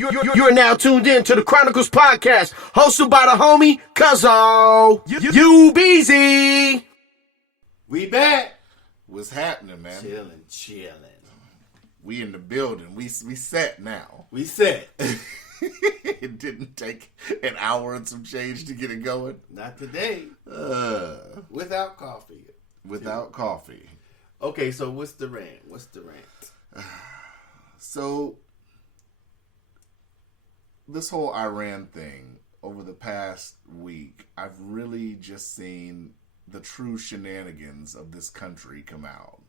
You're now tuned in to the Chronicles Podcast, hosted by the homie Cuzzo. You Beezy. We back. What's happening, man? Chilling. We in the building. We set now. We set. It didn't take an hour and some change to get it going. Not today. Without coffee. Without coffee. Okay, so what's the rant? So, this whole Iran thing, over the past week, I've really just seen the true shenanigans of this country come out.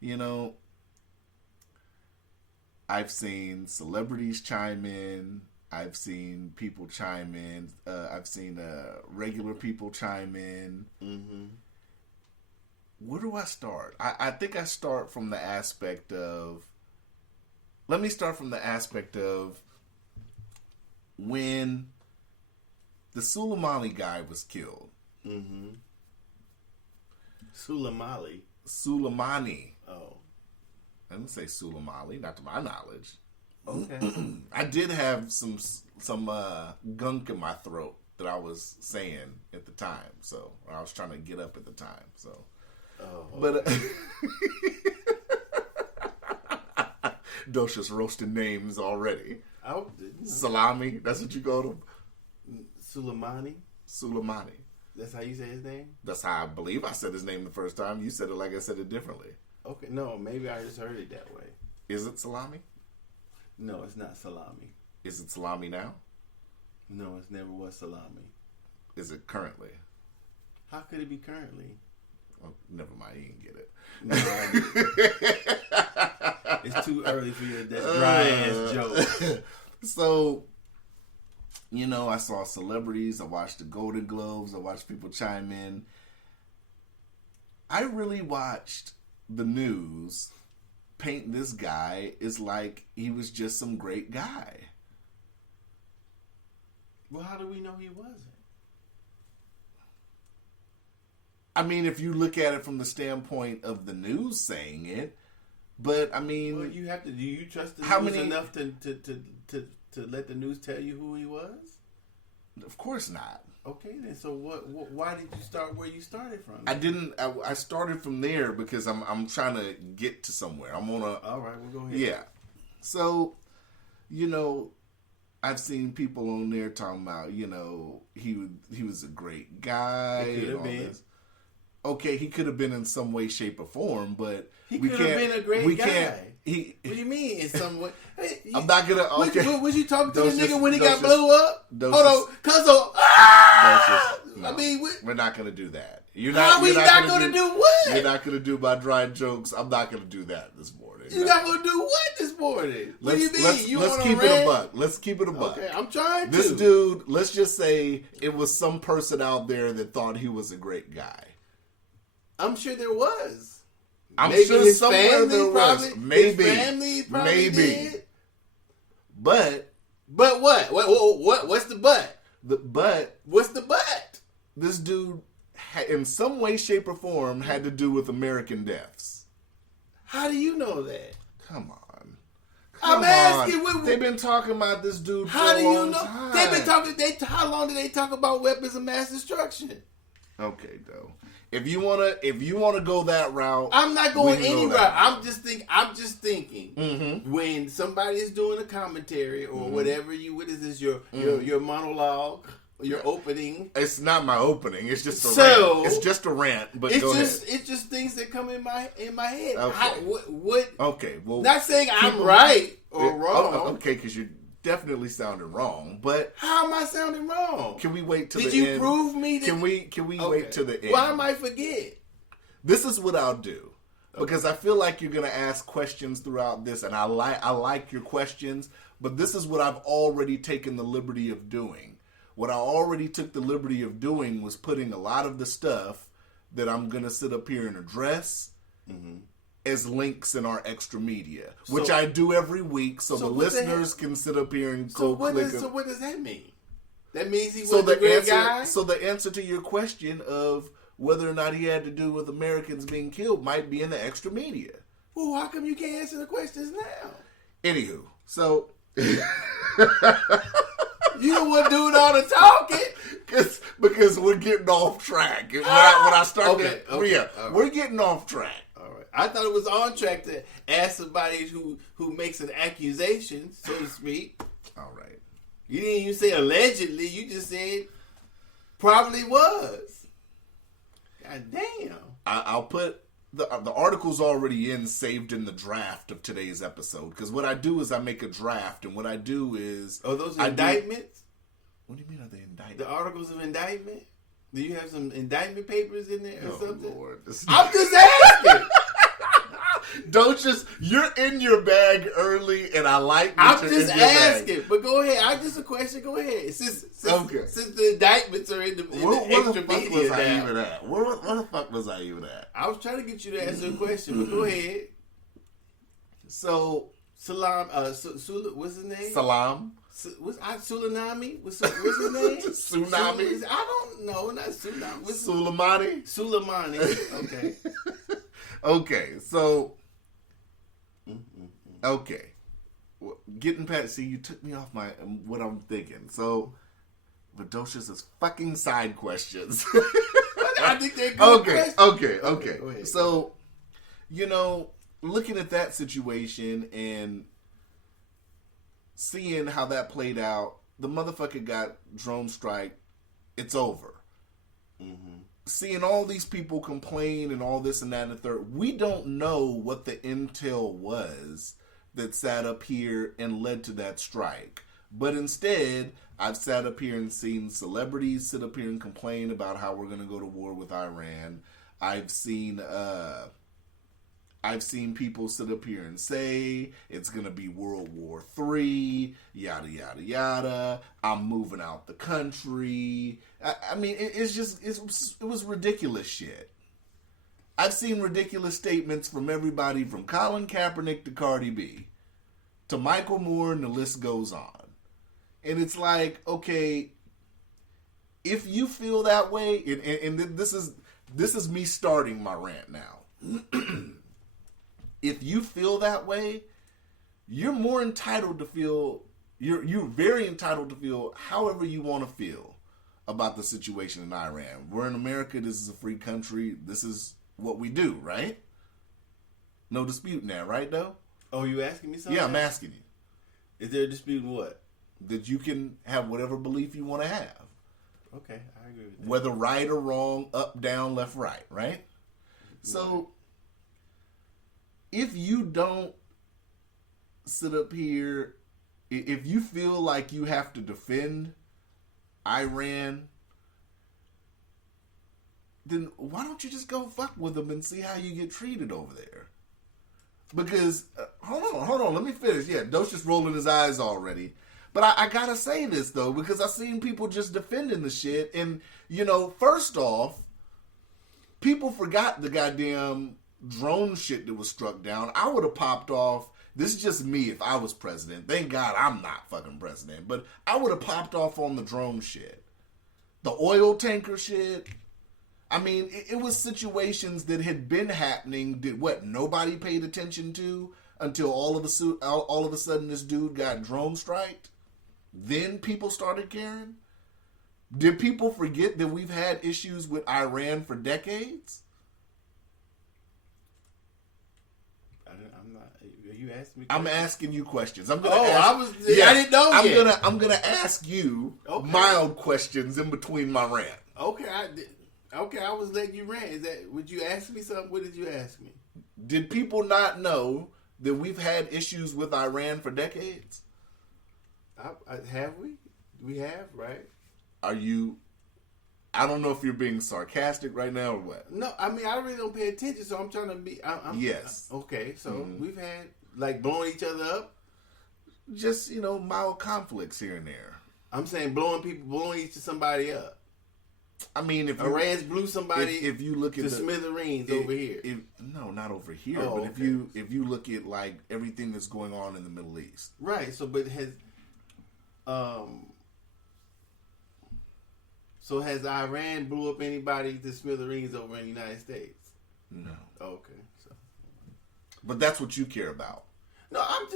You know, I've seen celebrities chime in. I've seen people chime in. I've seen regular people chime in. Mm-hmm. Where do I start? I think I start from the aspect of... Let me start from the aspect of when the Soleimani guy was killed. Mm-hmm. Soleimani. Oh. I didn't say Soleimani, not to my knowledge. Okay. I did have some gunk in my throat that I was saying at the time. So I was trying to get up at the time. So, but Dosha's roasting names already. Salami, that's what you called him. Soleimani. That's how you say his name? That's how I believe I said his name the first time. You said it like I said it differently. Okay, no, maybe I just heard it that way. Is it Salami? No, it's not salami. Is it Salami now? No, it never was salami. Is it currently? How could it be currently? Oh, never mind, you can get it. No, it's too early for your dry ass joke. So, you know, I saw celebrities. I watched the Golden Globes. I watched people chime in. I really watched the news paint this guy as like he was just some great guy. Well, how do we know he wasn't? I mean, if you look at it from the standpoint of the news saying it, but I mean, well, you have to. Do you trust the how news many, enough to let the news tell you who he was? Of course not. Okay, then. So why did you start where you started from? I didn't. I started from there because I'm trying to get to somewhere. I'm on a. All right, we'll go ahead. Yeah. So, you know, I've seen people on there talking about, you know, he was a great guy. He could have been. This. Okay, he could have been in some way, shape, or form, but he could have been a great guy. What do you mean in some way? Hey, I'm not gonna. Okay. Was you talking to the nigga when he got blew up? Hold on, Cuzzo. No, I mean, we're not gonna do that. You're not gonna do what? You're not gonna do my dry jokes. I'm not gonna do that this morning. You're not gonna do what this morning? What do you mean? Let's keep it a buck. Let's keep it a buck. Okay, I'm trying to. This dude, let's just say it was some person out there that thought he was a great guy. I'm sure there was. Maybe sure his somewhere family there probably, was. Maybe. His family probably did. But what? What's the but? What's the but? This dude, in some way, shape, or form, had to do with American deaths. How do you know that? Come on. I'm asking. They've been talking about this dude for how a do you long know? time. They've been talking. How long did they talk about weapons of mass destruction? Okay, though. If you wanna go that route, I'm not going any route. I'm just thinking. Mm-hmm. When somebody is doing a commentary or whatever what is this? Your monologue, your opening. It's not my opening. It's just a rant. It's just a rant. But go ahead. It's just things that come in my head. Okay. What? Okay. Well, not saying I'm right or wrong. Okay, because you're definitely sounding wrong. But how am I sounding wrong? Can we wait till the end? Did you prove me? Can we wait till the end? Well, I might forget. This is what I'll do. Because I feel like you're going to ask questions throughout this, and I like your questions, but this is what I've already taken the liberty of doing. What I already took the liberty of doing was putting a lot of the stuff that I'm going to sit up here and address as links in our extra media, which I do every week, so the listeners can sit up here and So what does that mean? That means he was a great guy? So the answer to your question of whether or not he had to do with Americans being killed might be in the extra media. Well, how come you can't answer the questions now? Anywho, so You the one doing all the talking. Because we're getting off track. When I start Okay, we're getting off track. All right. I thought it was on track to ask somebody who makes an accusation, so to speak. All right. You didn't even say allegedly. You just said probably was. God damn. I'll put the article's already saved in the draft of today's episode. Because what I do is I make a draft, and what I do is those indictments? What do you mean? Are they indictments? The articles of indictment? Do you have some indictment papers in there or something? Lord. I'm just asking. Don't just, you're in your bag early, and I like I'm that just you're in your asking. bag. But go ahead. I just a question. Go ahead. Since the indictments are in the extra media now. Where the fuck was I even at? I was trying to get you to answer a question, but go ahead. So, Salam, what's his name? Salam. Sulanami? What's his name? Tsunami? I don't know. Not Tsunami. Suleimani? Suleimani. Okay. Okay, so... Okay. Getting past... See, you took me off what I'm thinking. So, Vidocious is fucking side questions. I think they're good questions. Okay. Go ahead. So, looking at that situation and seeing how that played out, the motherfucker got drone strike. It's over. Seeing all these people complain and all this and that and the third, we don't know what the intel was that sat up here and led to that strike. But instead, I've sat up here and seen celebrities sit up here and complain about how we're going to go to war with Iran. I've seen people sit up here and say it's going to be World War III, yada, yada, yada. I'm moving out the country. I mean, it was ridiculous shit. I've seen ridiculous statements from everybody from Colin Kaepernick to Cardi B to Michael Moore, and the list goes on. And it's like, okay, if you feel that way, and this is me starting my rant now. If you feel that way, you're more entitled to feel, you're very entitled to feel however you want to feel about the situation in Iran. We're in America. This is a free country. This is what we do, right? No dispute in that, right, though? Oh, you asking me something? Yeah, I'm asking you. Is there a dispute in what? That you can have whatever belief you want to have. Okay, I agree with that. Whether right or wrong, up, down, left, right, right? So, if you don't sit up here, if you feel like you have to defend Iran, then why don't you just go fuck with them and see how you get treated over there? Because, hold on, let me finish. Yeah, Do's just rolling his eyes already. But I gotta say this, though, because I've seen people just defending the shit. And, first off, people forgot the goddamn drone shit that was struck down. I would have popped off. This is just me if I was president. Thank God I'm not fucking president. But I would have popped off on the drone shit. The oil tanker shit. I mean, it was situations that had been happening that nobody paid attention to until all of a sudden this dude got drone striked. Then people started caring. Did people forget that we've had issues with Iran for decades? I'm not. Are you asking me? I'm asking you questions. I'm gonna. I didn't know yet. I'm gonna ask you mild questions in between my rant. Okay, I was letting you rant. Would you ask me something? What did you ask me? Did people not know that we've had issues with Iran for decades? Have we? We have, right? Are you? I don't know if you're being sarcastic right now or what. No, I mean I really don't pay attention, so I'm trying to be. Yes. Okay, so we've had blowing each other up. Just mild conflicts here and there. I'm saying blowing somebody up. I mean, if Iran's blew somebody, if you look at the smithereens over here. No, not over here. But if you look at like everything that's going on in the Middle East, right? So, but has Iran blew up anybody to smithereens over in the United States? No. Okay. So, but that's what you care about. No, I'm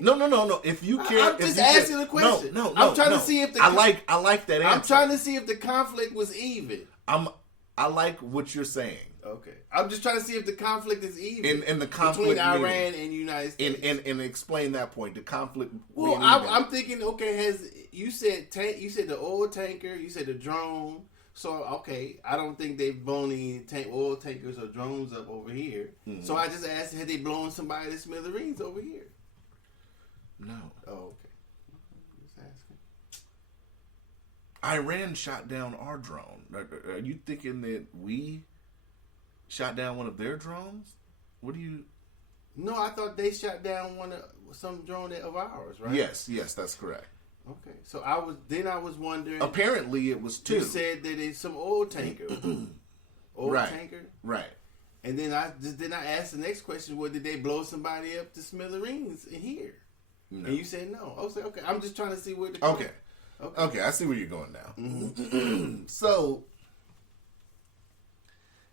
No. If you care, I'm just asking a question. No. I'm trying to see if I like that answer. I'm trying to see if the conflict was even. I like what you're saying. Okay, I'm just trying to see if the conflict is even In the conflict between Iran and the United States. And explain that point. The conflict. Well, being even. I'm thinking. Okay, you said the oil tanker, you said the drone. So okay, I don't think they've blown any oil tankers or drones up over here. Mm-hmm. So I just asked, had they blown somebody to smithereens over here? No. Oh, okay. Just asking. Iran shot down our drone. Are you thinking that we shot down one of their drones? What do you? No, I thought they shot down some drone of ours, right? Yes, that's correct. Okay, so I was wondering. Apparently, it was two. You said that it's some oil tanker, tanker, right? And then I asked the next question: Well, did they blow somebody up to smithereens in here? No. And you said no. I was like, okay, I'm just trying to see where the okay, I see where you're going now. Mm-hmm. So,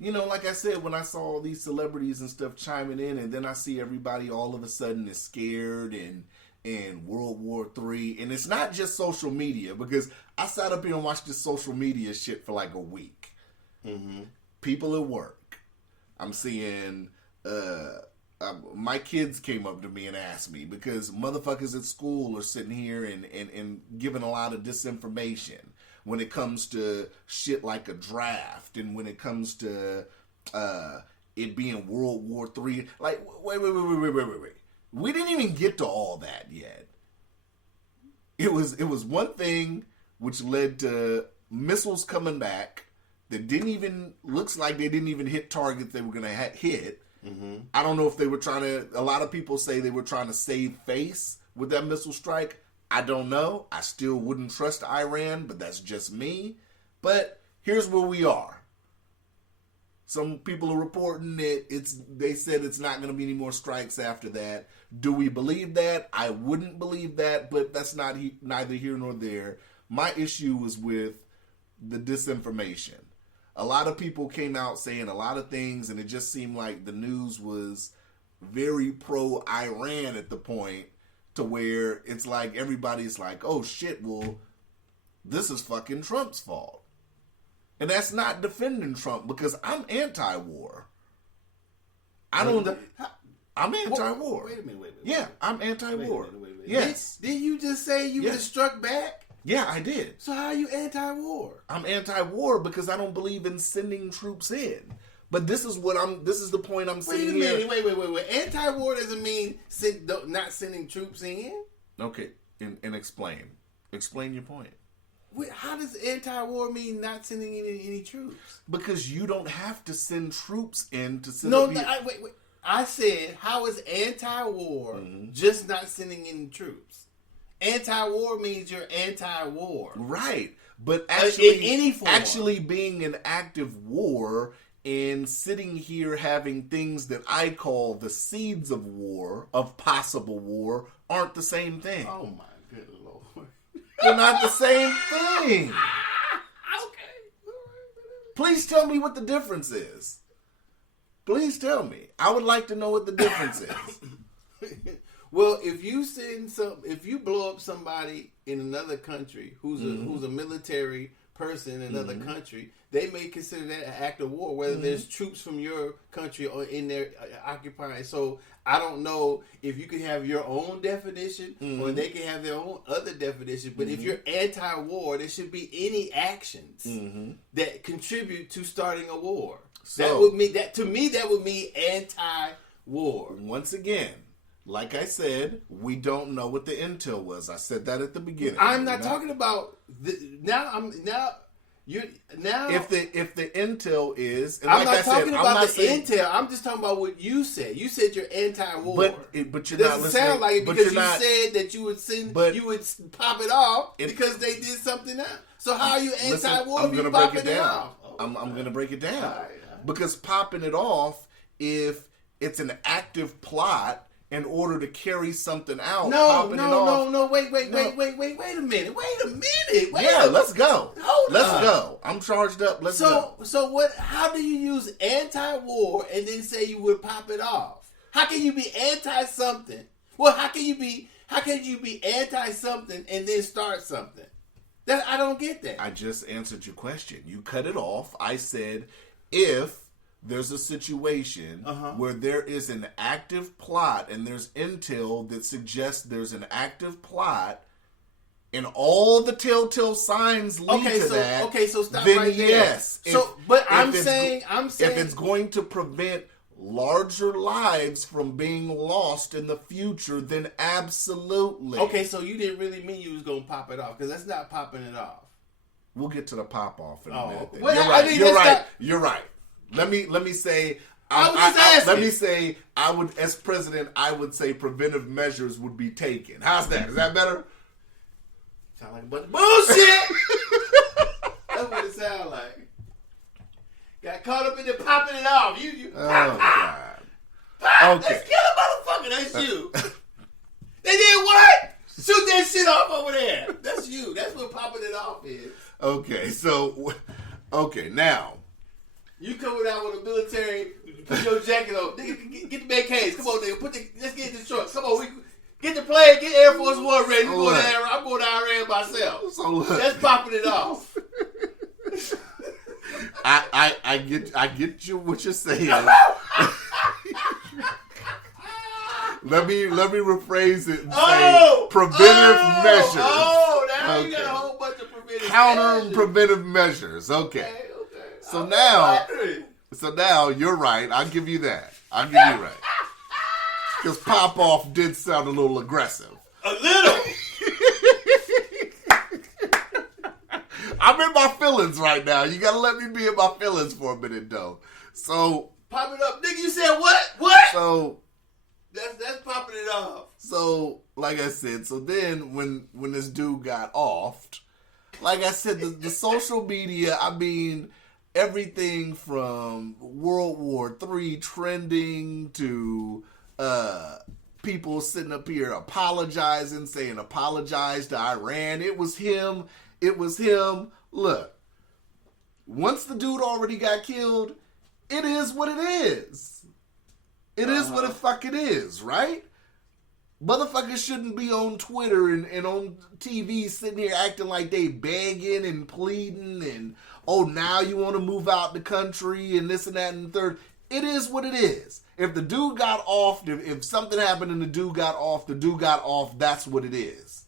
like I said, when I saw all these celebrities and stuff chiming in, and then I see everybody all of a sudden is scared and World War III, and it's not just social media, because I sat up here and watched this social media shit for like a week. Mm-hmm. People at work, I'm seeing, my kids came up to me and asked me, because motherfuckers at school are sitting here and giving a lot of disinformation when it comes to shit like a draft, and when it comes to it being World War III. Like, wait. We didn't even get to all that yet. It was one thing which led to missiles coming back that looks like they didn't even hit targets they were going to hit. Mm-hmm. I don't know if they were a lot of people say they were trying to save face with that missile strike. I don't know. I still wouldn't trust Iran, but that's just me. But here's where we are. Some people are reporting that they said it's not going to be any more strikes after that. Do we believe that? I wouldn't believe that, but that's neither here nor there. My issue was with the disinformation. A lot of people came out saying a lot of things, and it just seemed like the news was very pro-Iran at the point to where it's like everybody's like, oh shit, well, this is fucking Trump's fault. And that's not defending Trump, because I'm anti-war. I'm anti-war. Wait a minute. Yeah, I'm anti-war. Wait. Yes. Did you just say you just struck back? Yeah, I did. So how are you anti-war? I'm anti-war because I don't believe in sending troops in. But this is the point I'm saying here. Wait. Anti-war doesn't mean not sending troops in? Okay, and explain. Explain your point. Wait, how does anti-war mean not sending in any troops? Because you don't have to send troops in to send. Wait. I said, how is anti-war just not sending in troops? Anti-war means you're anti-war, right? But in any form, actually being an active war and sitting here having things that I call the seeds of war, of possible war, aren't the same thing. Oh my good Lord. They're not the same thing. Okay. Please tell me what the difference is. Please tell me. I would like to know what the difference is. Well, if you blow up somebody in another country who's a military person in another country, they may consider that an act of war, whether there's troops from your country or in there occupying. So I don't know if you can have your own definition or they can have their own other definition. But if you're anti-war, there should be any actions that contribute to starting a war. So that would mean anti-war. Once again, like I said, we don't know what the intel was. I said that at the beginning. I'm not talking about if the intel is. And I'm like not talking said, about the intel. I'm just talking about what you said. You said you're anti-war, but you're it not doesn't listening. sound like it because you said that you would pop it off because they did something else. So how are you anti-war if you popping it off? I'm going to break it down. All right. Because popping it off, if it's an active plot in order to carry something out, no, wait a minute. Yeah, let's go. Let's up. go. I'm charged up. Let's go. So what? How do you use anti-war and then say you would pop it off? How can you be anti something? Well, how can you be anti something and then start something? That I don't get that. I just answered your question. You cut it off. I said, if there's a situation where there is an active plot and there's intel that suggests there's an active plot and all the telltale signs lead to that. Okay, so stop then right there. yes. I'm saying if it's going to prevent larger lives from being lost in the future, then absolutely. Okay, so you didn't really mean you was gonna pop it off, because that's not popping it off. We'll get to the pop off in a minute. Then. Well, You're I right. mean, You're that's right. not- You're right. Let me say. Let me say. I would, as president, I would say preventive measures would be taken. How's that? Is that better? Sound like a bunch of bullshit. That's what it sounds like. Got caught up in the popping it off. You Oh pop, God. pop. Okay. Let's kill a motherfucker. That's you. They did what? Shoot that shit off over there. That's you. That's what popping it off is. Okay. So. Okay. Now. You coming out with a military, put your jacket on. Nigga, get the big case. Come on, nigga. Let's get the shorts. Come on, get the plane. Get Air Force One ready. I'm going to Iran myself. So look. That's popping it off. I get you what you're saying. Let me rephrase it and say preventive measures. Oh, now Okay. you got a whole bunch of preventive Counter measures. preventive measures. Okay. Okay. So I'm now, flattered. you're right. I'll give you that. I'll give you right. Because pop off did sound a little aggressive. A little. I'm in my feelings right now. You gotta let me be in my feelings for a minute, though. So Pop it up, nigga. You said what? What? So That's popping it off. So, like I said, so then when this dude got offed, like I said, the social media, I mean, everything from World War III trending to people sitting up here apologizing, saying apologize to Iran. It was him. Look, once the dude already got killed, it is what it is. It is what the fuck it is, right? Motherfuckers shouldn't be on Twitter and on TV sitting here acting like they begging and pleading and, oh, now you want to move out the country and this and that and the third. It is what it is. If the dude got offed, if something happened and the dude got off, that's what it is.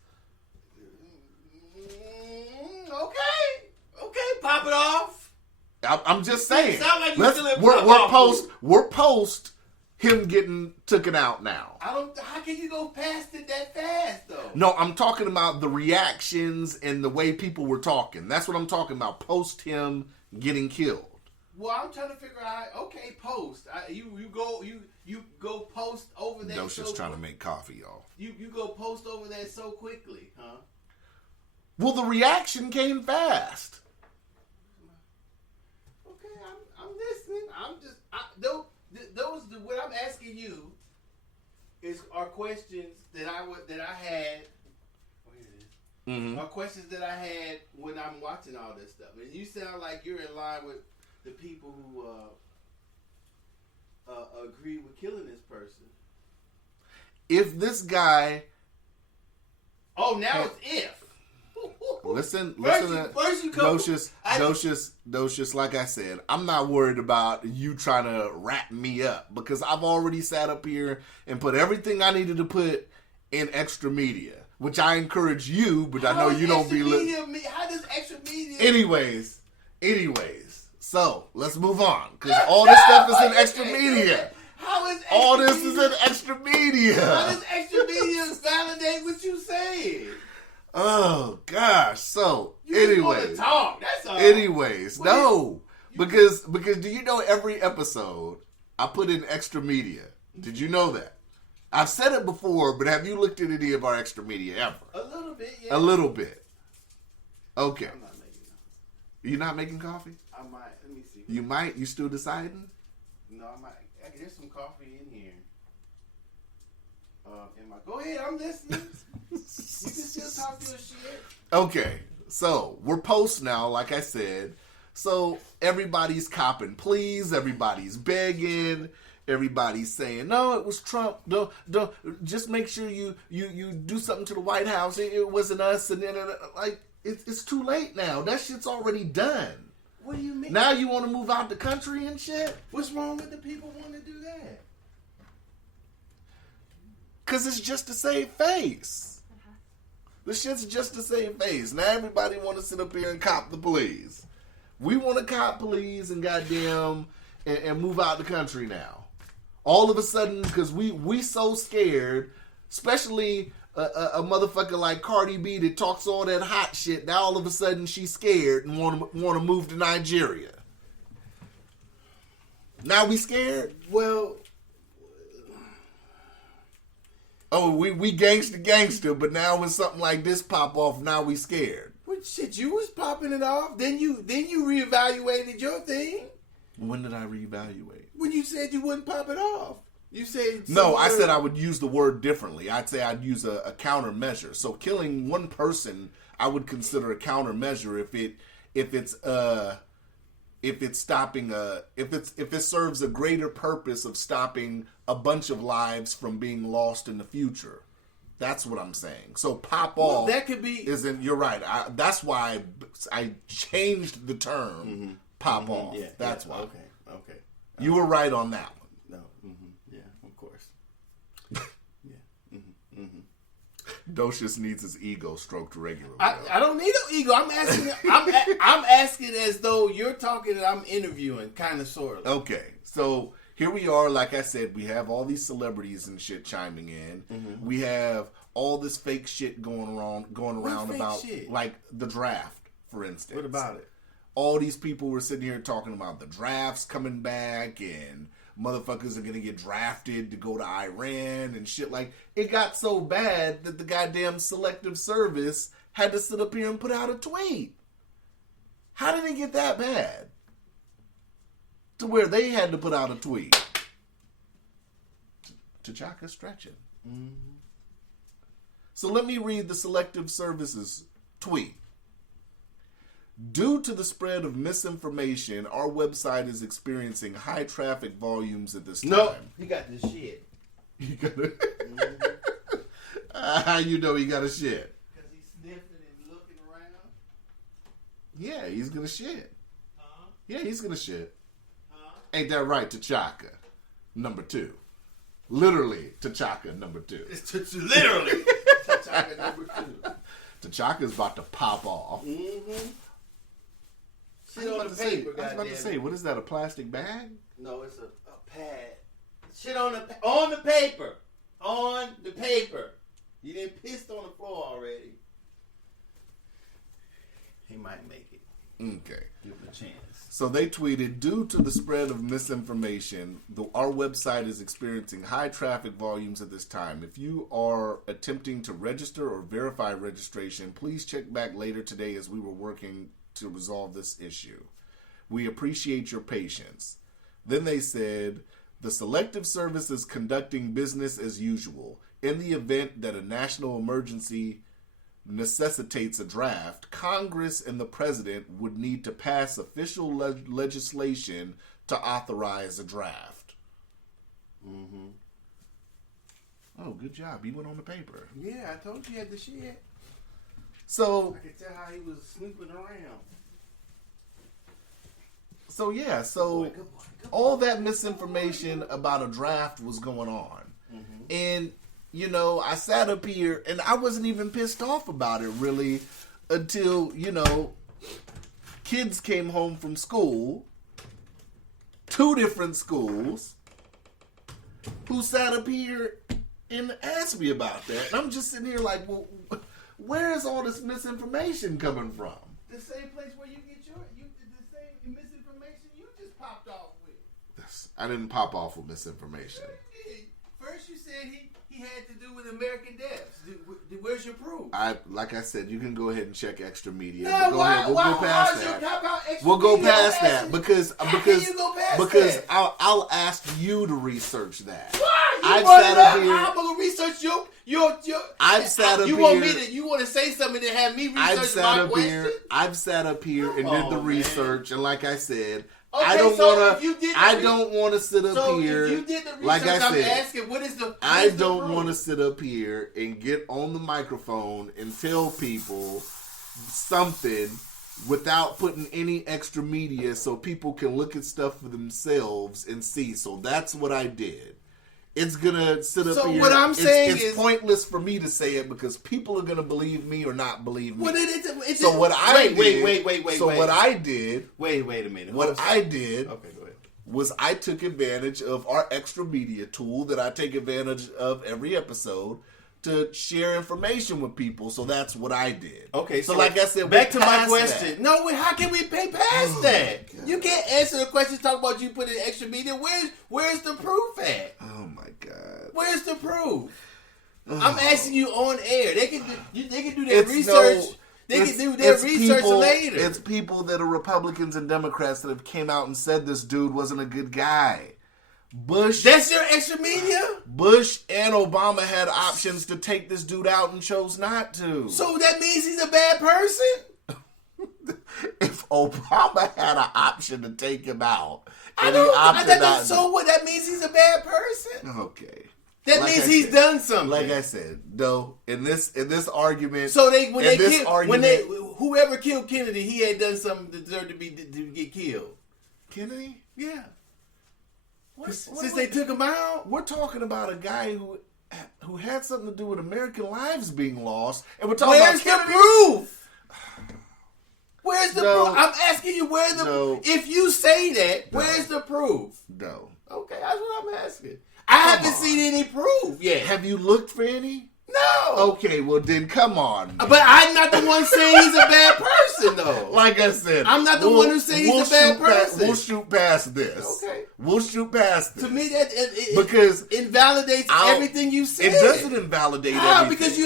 Okay, pop it off. I'm just saying. Sound like you still in pop off we're post him getting taken out now. How can you go past it that fast, though? No, I'm talking about the reactions and the way people were talking. That's what I'm talking about. Post him getting killed. Well, I'm trying to figure out. Okay, post. You go post over that. Do's just trying to make coffee, y'all. You go post over that so quickly, huh? Well, the reaction came fast. Okay, I'm listening. What I'm asking you are questions that I had. Oh, here it is. Mm-hmm. Are questions that I had when I'm watching all this stuff, and you sound like you're in line with the people who agree with killing this person. If this guy, Oh, now it's if. listen, First you come. Docious, like I said, I'm not worried about you trying to wrap me up because I've already sat up here and put everything I needed to put in extra media, which I encourage you, but I know you don't be listening. How does extra media? Anyways, so let's move on because all this stuff is in extra media. How is All this is in extra media. How does extra media validate what you saying? Oh gosh. So You just anyways, wanna talk. That's all. anyways, What no, because do you know every episode I put in extra media? Did you know that? I've said it before, but have you looked at any of our extra media ever? A little bit, yeah. A little bit. Okay. I'm not making it. You're not making coffee? I might. Let me see. You might. You still deciding? No, I might. There's some coffee in here. Go ahead. I'm listening. You can still talk your shit. Okay, so we're post now, like I said. So everybody's copping pleas, everybody's begging, everybody's saying, no, it was Trump. Don't just make sure you do something to the White House. It wasn't us. And then like it's too late now. That shit's already done. What do you mean? Now you want to move out the country and shit? What's wrong with the people wanting to do that? Because it's just to save face. The shit's just to save face. Now everybody want to sit up here and cop the police. We want to cop police and goddamn and move out the country now. All of a sudden, because we so scared, especially a motherfucker like Cardi B that talks all that hot shit. Now all of a sudden she's scared and want to move to Nigeria. Now we scared? Well, oh, we gangster, but now when something like this pop off, now we scared. well, shit, you was popping it off. Then you reevaluated your thing. When did I reevaluate? When you said you wouldn't pop it off. You said No, I said I would use the word differently. I'd say I'd use a countermeasure. So killing one person, I would consider a countermeasure if it serves a greater purpose of stopping a bunch of lives from being lost in the future. That's what I'm saying. So pop off. that could be. You're right. That's why I changed the term pop off. Yeah, That's why. Okay. You were right on that one. No. Yeah, of course. Docious needs his ego stroked regularly. I don't need no ego. I'm asking. I'm asking as though you're talking and I'm interviewing, kind of, sort of. Okay, so here we are. Like I said, we have all these celebrities and shit chiming in. We have all this fake shit going around fake about shit? like the draft, for instance. What about it? All these people were sitting here talking about the drafts coming back and motherfuckers are gonna get drafted to go to Iran and shit. Like, it got so bad that the goddamn Selective Service had to sit up here and put out a tweet. How did it get that bad? To where they had to put out a tweet. T'Chaka stretching. So let me read the Selective Service's tweet. Due to the spread of misinformation, our website is experiencing high traffic volumes at this time. No, he got this shit. You gotta, how you know he got a shit? Because he's sniffing and looking around. Yeah, he's gonna shit. Huh? Yeah, he's gonna shit. Huh? Ain't that right, T'Chaka? Number 2. Literally, T'Chaka number 2. It's literally. T'Chaka number 2. T'Chaka's about to pop off. Shit on the paper, I was about to say, what is that, a plastic bag? No, it's a pad. Shit on the paper. On the paper. You didn't piss on the floor already. He might make it. Okay. Give him a chance. So they tweeted, due to the spread of misinformation, our website is experiencing high traffic volumes at this time. If you are attempting to register or verify registration, please check back later today as we were working to resolve this issue. We appreciate your patience. Then they said, the Selective Service is conducting business as usual. In the event that a national emergency necessitates a draft, Congress and the President would need to pass official legislation to authorize a draft. Oh, good job. He went on the paper. Yeah, I told you he had the shit. So, I could tell how he was snooping around. so yeah, so all that misinformation about a draft was going on. And, you know, I sat up here and I wasn't even pissed off about it really until, you know, kids came home from school, 2 different schools, who sat up here and asked me about that. And I'm just sitting here like, well, where is all this misinformation coming from? The same place where you get the same misinformation you just popped off with. I didn't pop off with misinformation. You did. First you said he had to do with American deaths. Where's your proof? Like I said, you can go ahead and check Extra Media. No, Go ahead. We'll go past that. We'll go past that because I'll ask you to research that. Why? I've sat up here. I'm gonna research your. I've sat up you here. Want me to? You want to say something that have me research my question? I've sat up here and did the research, and like I said, I don't so want if you to. did the I re- don't want to sit up So here. if you did the research, like I I'm said, asking, what is the? I don't want to sit up here and get on the microphone and tell people something without putting any extra media so people can look at stuff for themselves and see. So that's what I did. It's gonna sit up So here. what I'm saying it's is pointless for me to say it because people are gonna believe me or not believe me. Well, it's So what I did, wait. So what I did, wait a minute. what I did Okay, go ahead. was I took advantage of our extra media tool that I take advantage of every episode to share information with people. So that's what I did. Okay, so like I said, back we're to my past question. that. No, how can we pay past that? You can't answer the question. Talk about you put in extra media. Where's the proof at? Oh my god. Where's the proof? I'm asking you on air. They can do their It's research. They it's- can do their it's research people- later. It's people that are Republicans and Democrats that have came out and said this dude wasn't a good guy. Bush That's your extra media. Bush and Obama had options to take this dude out and chose not to. So that means he's a bad person. If Obama had an option to take him out, I and he don't. opted not So what? That means he's a bad person. okay. That Like means I he's said- done something. Like I said, though, in this argument, So when in they this kill, argument, whoever killed Kennedy, he had done something to deserve to get killed. Kennedy, Yeah. What- Since they took him out. we're talking about a guy who had something to do with American lives being lost, and we're talking Where's about the Kennedy. proof? Where's the No. proof? I'm asking you where the No. if you say that, where's the proof? No. Okay, that's what I'm asking. I haven't on. seen any proof yet. Have you looked for any? No. Okay, well then come on. But I'm not the one saying he's a bad person, though. Like I said, I'm not the one who said he's a bad shoot person. We'll shoot past this. Okay. We'll shoot past this. To me, that Because invalidates everything you said. It doesn't invalidate How? everything. Because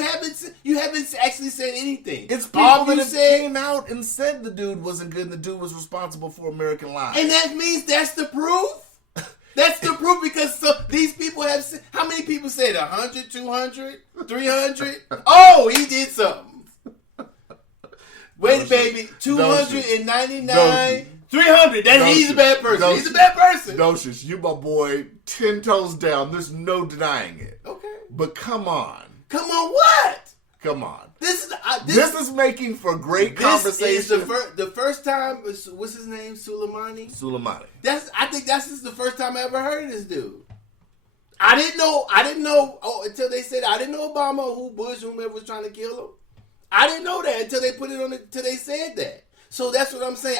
you haven't actually said anything. It's people All that you have said, came out and said the dude wasn't good and the dude was responsible for American lives. and that means that's the proof. That's the proof because these people have said, how many people said 100, 200, 300? Oh, he did something. Wait, baby, 299, 300. He's a bad person. He's a bad person. Docious, you my boy, 10 toes down. There's no denying it. Okay. But come on. Come on, what? Come on. This This is making for great this conversation. is the first time. What's his name? Soleimani. Soleimani. I think that's just the first time I ever heard of this dude. I didn't know until they said I didn't know Obama, who Bush, whomever was trying to kill him. I didn't know that until they put it on until they said that. So that's what I'm saying.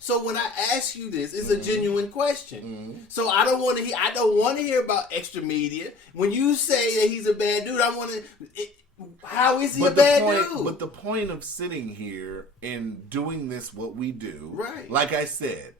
So when I ask you this, it's a genuine question. So I don't want to hear about extra media. When you say that he's a bad dude, I want to. How is he a bad dude? But the point of sitting here and doing this, what we do, Right. like I said,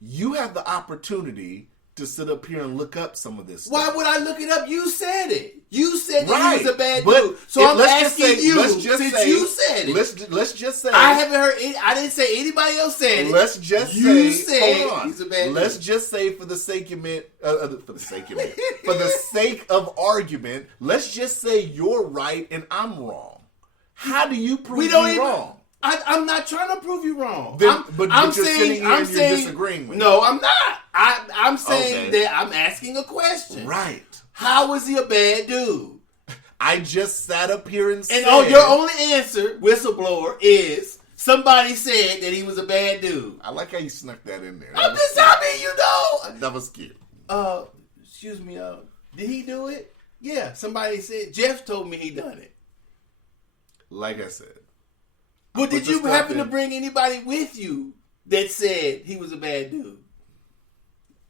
you have the opportunity to sit up here and look up some of this stuff. Why would I look it up? You said it. You said that Right. he was a bad But dude. So I'm let's just asking say- you, let's just since say- you said it. Let's just say. I haven't heard I didn't say anybody else said it. Let's just You say. said hold on. he's a bad Let's dude. just say for the sake of for the sake of argument, let's just say you're right and I'm wrong. How do you prove We don't me even. wrong? I'm not trying to prove you wrong. Then- but you're sitting here and you're disagreeing with No, I'm not. I'm saying Okay. that I'm asking a question. Right. How is he a bad dude? I just sat up here and said. And your only answer, whistleblower, is somebody said that he was a bad dude. I like how you snuck that in there. I'm just telling you, know. That was cute. Excuse me. Did he do it? Yeah. Somebody said Jeff told me he done it. Like I said. Well, put did the you stuff happen to in. bring anybody with you that said he was a bad dude?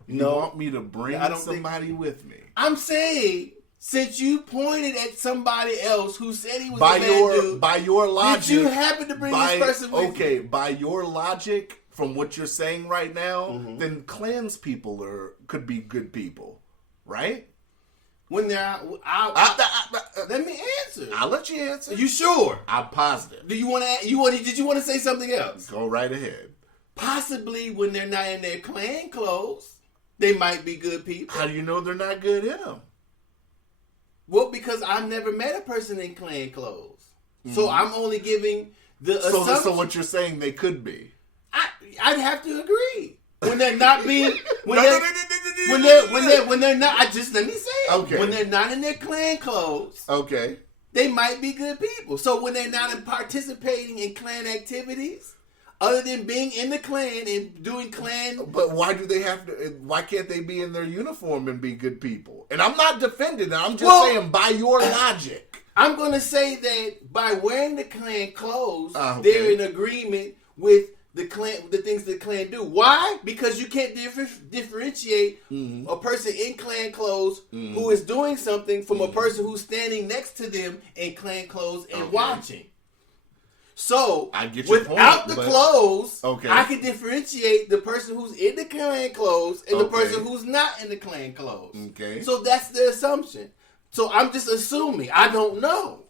You want me to bring I don't think- somebody with me? I'm saying, since you pointed at somebody else who said he was By a bad dude, by your logic, did you happen to bring this person with okay, you? by your logic, from what you're saying right now, Mm-hmm. then Klan's people could be good people, right? When they're out, let me answer. I'll let you answer. Are you sure? I'm positive. Do you want to? Did you want to say something else? Go right ahead. Possibly when they're not in their Klan clothes, they might be good people. How do you know they're not good in them? Well, because I've never met a person in Klan clothes, so I'm only giving the assumption. So what you're saying they could be? I'd have to agree. when they're not being when they're not. Let me say it. Okay. When they're not in their Klan clothes, Okay. they might be good people. So when they're not participating in Klan activities, other than being in the Klan and doing Klan, But why do they have to? Why can't they be in their uniform and be good people? And I'm not defending it. I'm just saying by your logic. I'm going to say that by wearing the Klan clothes, Okay. they're in agreement with the Klan, the things the Klan do. Why? Because you can't differentiate a person in Klan clothes who is doing something from a person who's standing next to them in Klan clothes and watching. So, I get your without point, the but- clothes, Okay. I can differentiate the person who's in the Klan clothes and the Okay. person who's not in the Klan clothes. Okay. So that's the assumption. So I'm just assuming. I don't know.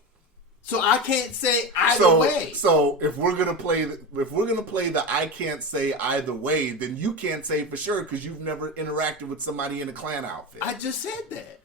So I can't say either way. So if we're gonna play the I can't say either way, then you can't say for sure because you've never interacted with somebody in a Klan outfit. I just said that.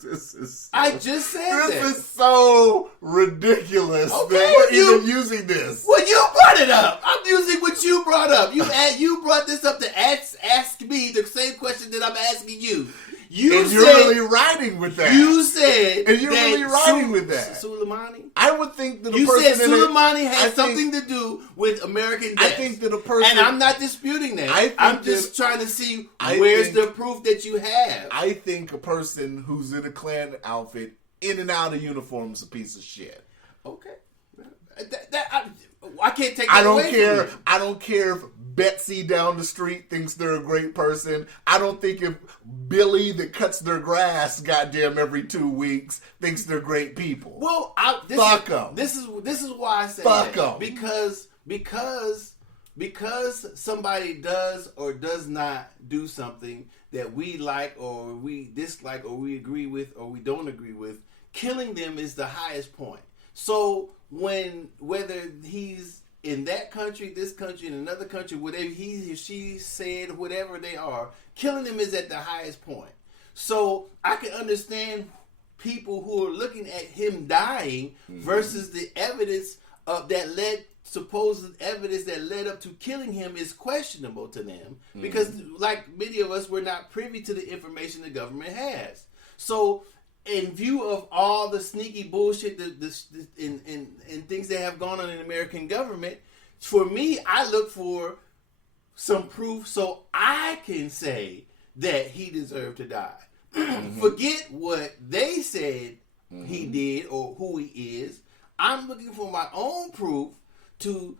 This is I just said that. this is so ridiculous Okay, that we're you- even using this. Well, you brought it up. I'm using what you brought up. You brought this up to ask me the same question that I'm asking you. You And said, you're really riding with that. You said And you're that really riding with that. Soleimani? I would think that a You person said in a- Soleimani I had think- something to do with American death. I think that a person, and I'm not disputing that. I think I'm just that- trying to see I where's think- the proof that you have. I think a person who's in a Klan outfit, in and out of uniform, is a piece of shit. Okay. I can't take that I don't away care. from you. I don't care if Betsy down the street thinks they're a great person. I don't think if Billy that cuts their grass, goddamn, every 2 weeks, thinks they're great people. Well, Fuck 'em. This is why I say Fuck that. 'em. Because somebody does or does not do something that we like or we dislike or we agree with or we don't agree with, killing them is the highest point. So whether he's in that country, this country, in another country, whatever he or she said, whatever they are, killing them is at the highest point. So I can understand people who are looking at him dying versus the evidence of that supposed evidence that led up to killing him is questionable to them because, like many of us, we're not privy to the information the government has. So, in view of all the sneaky bullshit and things that have gone on in the American government, for me, I look for some proof so I can say that he deserved to die. Forget what they said he did or who he is. I'm looking for my own proof to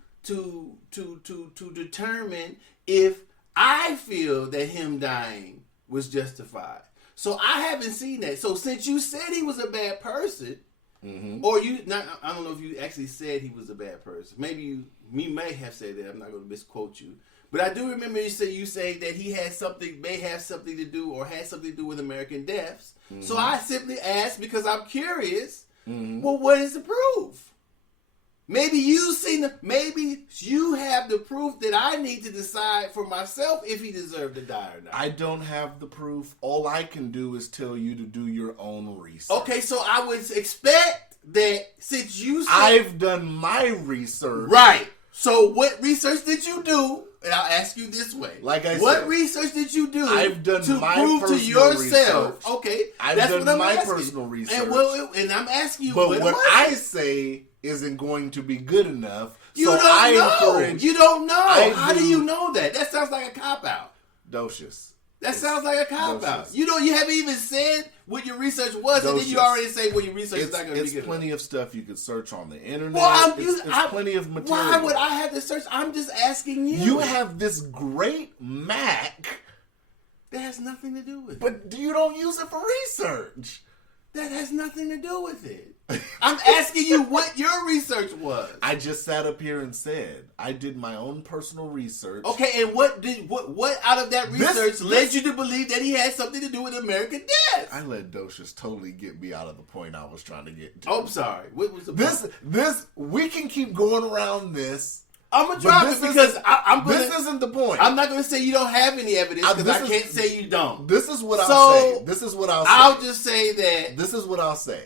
determine if I feel that him dying was justified. So I haven't seen that. So since you said he was a bad person, or I don't know if you actually said he was a bad person. Maybe you may have said that. I'm not going to misquote you. But I do remember you say that he may have something to do or had something to do with American deaths. So I simply asked because I'm curious. Well, what is the proof? Maybe you have the proof that I need to decide for myself if he deserved to die or not. I don't have the proof. All I can do is tell you to do your own research. Okay, so I would expect that since you said... I've done my research. Right. So what research did you do? And I'll ask you this way. Like I what said, research did you do I've done to my prove to personal yourself? research. Okay, I've that's done what I'm my asking. personal research. And I'm asking you, But what what was I it? say isn't going to be good enough. You so don't I know. encourage You don't know. How do do- you know that? That sounds like a cop out. Docious. That sounds like a cop out. Docious. You haven't even said what your research was, and then you Docious. already say what your research is It's, not going to be it's good. plenty of stuff you could search on the internet. Well, it's plenty of material. Why would I have to search? I'm just asking you. You have this great Mac, That has nothing to do with it. but you don't use it for research. That has nothing to do with it. I'm asking you what your research was. I just sat up here and said I did my own personal research. Okay, and what out of that research This- led you to believe that he had something to do with American death? I let Docious totally get me out of the point I was trying to get to. Oh, I'm sorry. What was the point? This we can keep going around this. I'm gonna but drop this it because I'm gonna. This isn't the point. I'm not gonna say you don't have any evidence because this I is- can't say you don't. This is what So, I'll say. This is what I'll say. I'll just say that. This is what I'll say.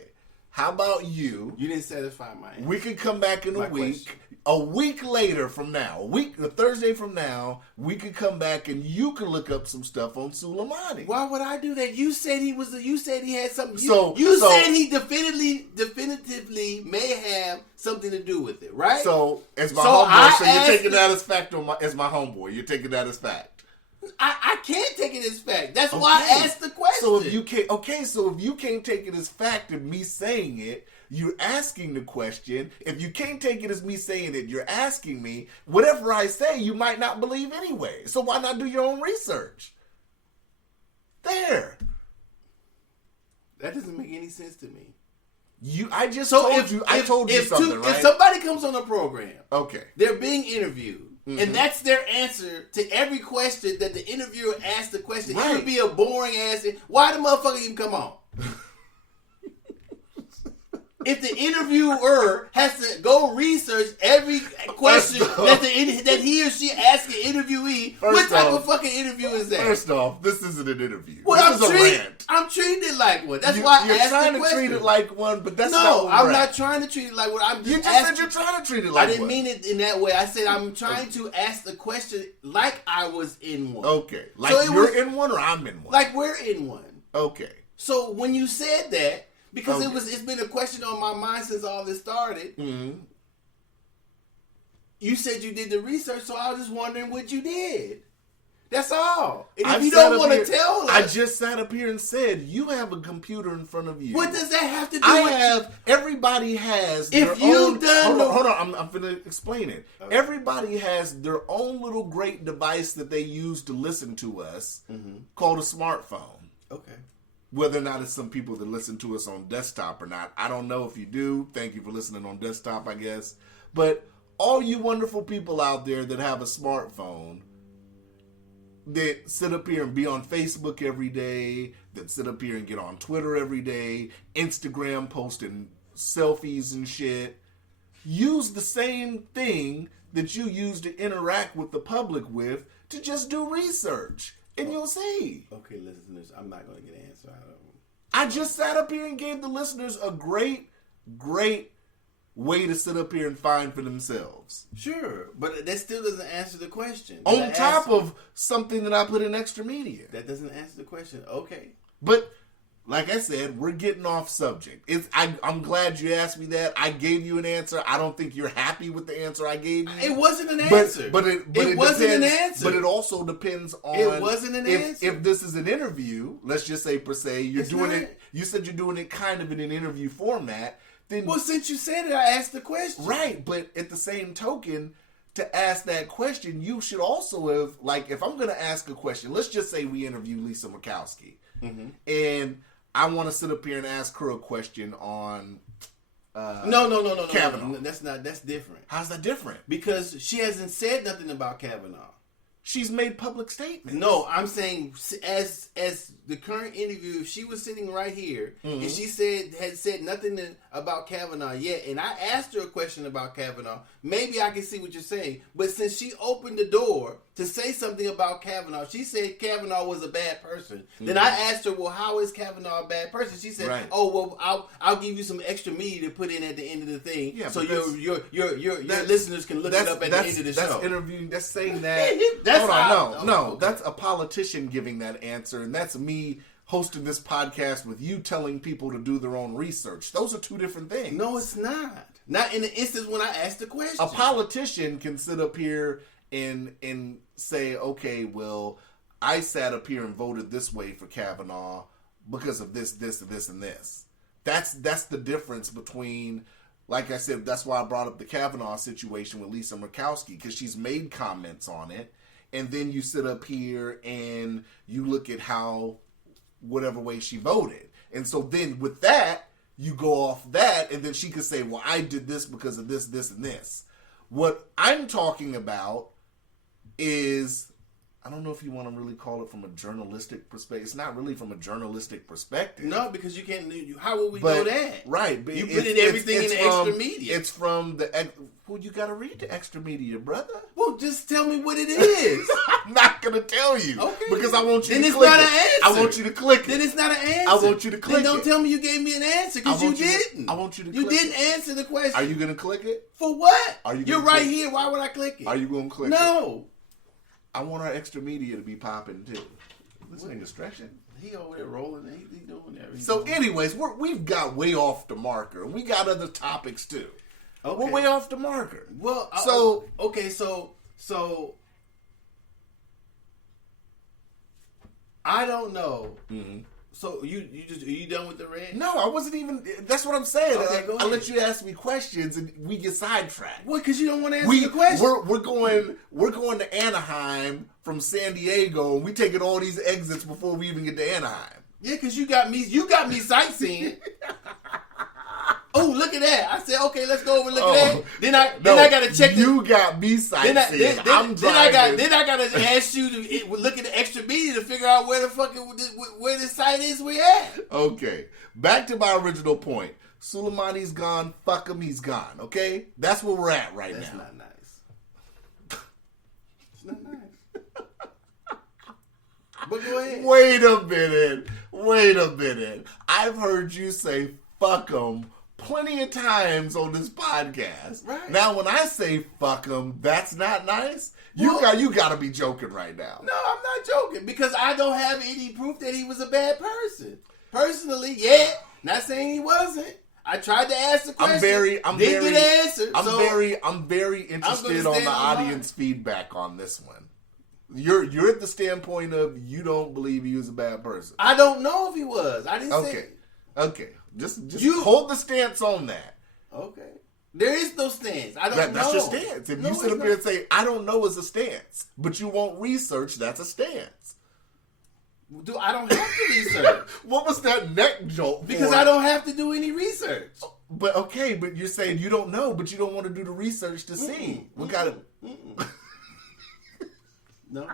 How about you? You didn't satisfy my answer. We could come back in My a week. question. A week later from now, a Thursday from now, we could come back and you could look up some stuff on Suleimani. Why would I do that? You said he was. You said he had something. So You said he definitively may have something to do with it, right? So as my So homeboy, I so you're asked taking the- that as fact as my homeboy. You're taking that as fact. I can't take it as fact. That's why I asked the question. So if you can't take it as fact of me saying it, you're asking the question. If you can't take it as me saying it, you're asking me. Whatever I say, you might not believe anyway. So why not do your own research? There. that doesn't make any sense to me. I told you something, right? If somebody comes on a program, Okay. they're being interviewed, and that's their answer to every question that the interviewer asked the question. It Right. would be a boring answer. Why the motherfucker even come on? If the interviewer has to go research every question that he or she asks an interviewee, what type of fucking interview is that? First off, this isn't an interview. Well, this is a rant. I'm treating it like one. That's why I You're asked trying the to question. treat it like one, but that's not No, what I'm we're not at. trying to treat it like one. I'm You just just said asking. you're trying to treat it like I didn't one. mean it in that way. I said I'm trying to ask the question like I was in one. Okay. Like So it you're was- in one or I'm in one? Like we're in one. Okay. So when you said that, because Okay. it's been a question on my mind since all this started. Mm-hmm. You said you did the research, so I was just wondering what you did. That's all. And if I've you sat don't up want to here- tell us, I just sat up here and said, you have a computer in front of you. what does that have to do with Everybody has If their you've own... done Hold on, I'm going to explain it. Everybody has their own little great device that they use to listen to us called a smartphone. Okay. Whether or not it's some people that listen to us on desktop or not, I don't know if you do. Thank you for listening on desktop, I guess. But all you wonderful people out there that have a smartphone, that sit up here and be on Facebook every day, that sit up here and get on Twitter every day, Instagram posting selfies and shit, use the same thing that you use to interact with the public with to just do research. And you'll see. Okay, listeners, I'm not going to get an answer out of them. I just sat up here and gave the listeners a great way to sit up here and find for themselves. Sure, but that still doesn't answer the question. On top of something that I put in extra media. That doesn't answer the question. Okay. But like I said, we're getting off subject. I'm glad you asked me that. I gave you an answer. I don't think you're happy with the answer I gave you. It wasn't an answer. But it wasn't depends, an answer. But it also depends on It wasn't an answer. If this is an interview, let's just say per se, you're It's doing not. it. You said you're doing it kind of in an interview format. Then Well, since you said it, I asked the question. right. But at the same token, to ask that question, you should also have, like, if I'm going to ask a question, let's just say we interview Lisa Murkowski, and I want to sit up here and ask her a question on No. Kavanaugh. That's different. How's that different? Because she hasn't said nothing about Kavanaugh. She's made public statements. No, I'm saying as the current interview, if she was sitting right here and she had said nothing about Kavanaugh yet, and I asked her a question about Kavanaugh, maybe I can see what you're saying. But since she opened the door to say something about Kavanaugh, she said Kavanaugh was a bad person. Then I asked her, well, how is Kavanaugh a bad person? She said, Right. oh, well, I'll give you some extra media to put in at the end of the thing, Yeah, so but your listeners can look it up at the end of the show. That's interviewing. That's saying that. That's hold on, how- no. okay. That's a politician giving that answer, and that's me hosting this podcast with you telling people to do their own research. Those are two different things. No, it's not. Not in the instance when I asked the question. A politician can sit up here and say, okay, well, I sat up here and voted this way for Kavanaugh because of this, and this. That's the difference between, like I said, that's why I brought up the Kavanaugh situation with Lisa Murkowski, because she's made comments on it, and then you sit up here and you look at how, whatever way she voted. And so then with that, you go off that, and then she could say, well, I did this because of this, and this. What I'm talking about is I don't know if you want to really call it from a journalistic perspective. It's not really from a journalistic perspective. No, because you can't. How would we But, know that? right. But You put everything in the extra media. It's from the... Well, you got to read the extra media, brother. Well, just tell me what it is. I'm not going to tell you. Okay. Because I want you Then to it's click not it. an answer. I want you to click it. Then it's not an answer. I want you to click Then don't it. tell me you gave me an answer because I you want you to- didn't. I want you to You click didn't answer the question. Are you going to click it? For what? Are you You're gonna right click- here. Why would I click it? Are you going to click it? No. I want our extra media to be popping, too. This nigga stretching. He over there rolling. He doing everything. So, anyways, we've got way off the marker. And we got other topics, too. Okay. We're way off the marker. Well, So- okay, so I don't know. Mm-hmm. So you just are you done with the rant? No, I wasn't even... That's what I'm saying. Okay, go I ahead. let you ask me questions, and we get sidetracked. What? Because you don't want to answer the question. We're going to Anaheim from San Diego, and we taking all these exits before we even get to Anaheim. Yeah, because you got me sightseeing. Oh, look at that! I said, okay, let's go over and look at that. Then I gotta check. You got me sightseeing. I'm driving. Then I gotta ask you to look at the extra media to figure out where the fucking where the site is we at. Okay, back to my original point. Soleimani's gone. Fuck him. He's gone. Okay, that's where we're at right That's now. not nice. It's not nice. But go ahead. Wait a minute. I've heard you say fuck him plenty of times on this podcast. Right. Now, when I say fuck him, that's not nice. You got to be joking right now. No, I'm not joking because I don't have any proof that he was a bad person. Personally, yeah. Not saying he wasn't. I tried to ask the question. Didn't get an answer. I'm very interested on stand the on mine. audience feedback on this one. You're at the standpoint of you don't believe he was a bad person. I don't know if he was. I didn't say. Okay. Just You- hold the stance on that. Okay. There is no stance. I don't know. That's your stance. If No, you sit it's up not. here and say, I don't know is a stance, but you won't research, that's a stance. Dude, I don't have to research What was that neck jolt because for? I don't have to do any research. But okay, but you're saying you don't know, but you don't want to do the research to see. We got to... No.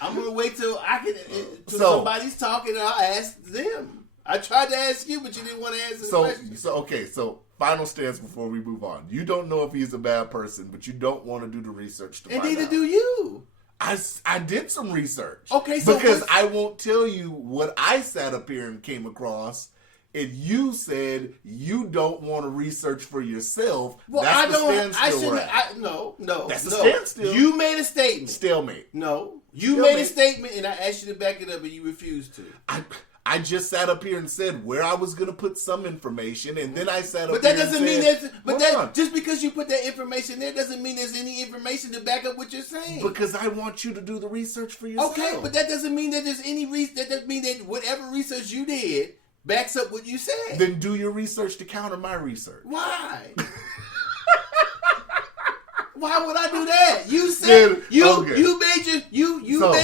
I'm gonna wait till till So- somebody's talking and I'll ask them. I tried to ask you, but you didn't want to answer the question. So final stance before we move on. You don't know if he's a bad person, but you don't want to do the research to And find neither out. do you. I did some research. Okay, so because what's- I won't tell you what I sat up here and came across. And you said you don't want to research for yourself. Well, That's I the don't. standstill I we're shouldn't. at. No. That's the no. standstill. You made a statement. Stalemate. No, you Stalemate. made a statement, and I asked you to back it up, and you refused to. I just sat up here and said where I was going to put some information, and then I sat up But that here and doesn't mean said, that. But hold that on. just because you put that information there doesn't mean there's any information to back up what you're saying. Because I want you to do the research for yourself. Okay, but that doesn't mean that there's any reason. That doesn't mean that whatever research you did backs up what you said. Then do your research to counter my research. Why? Why would I do that? You said Then- you okay. you made a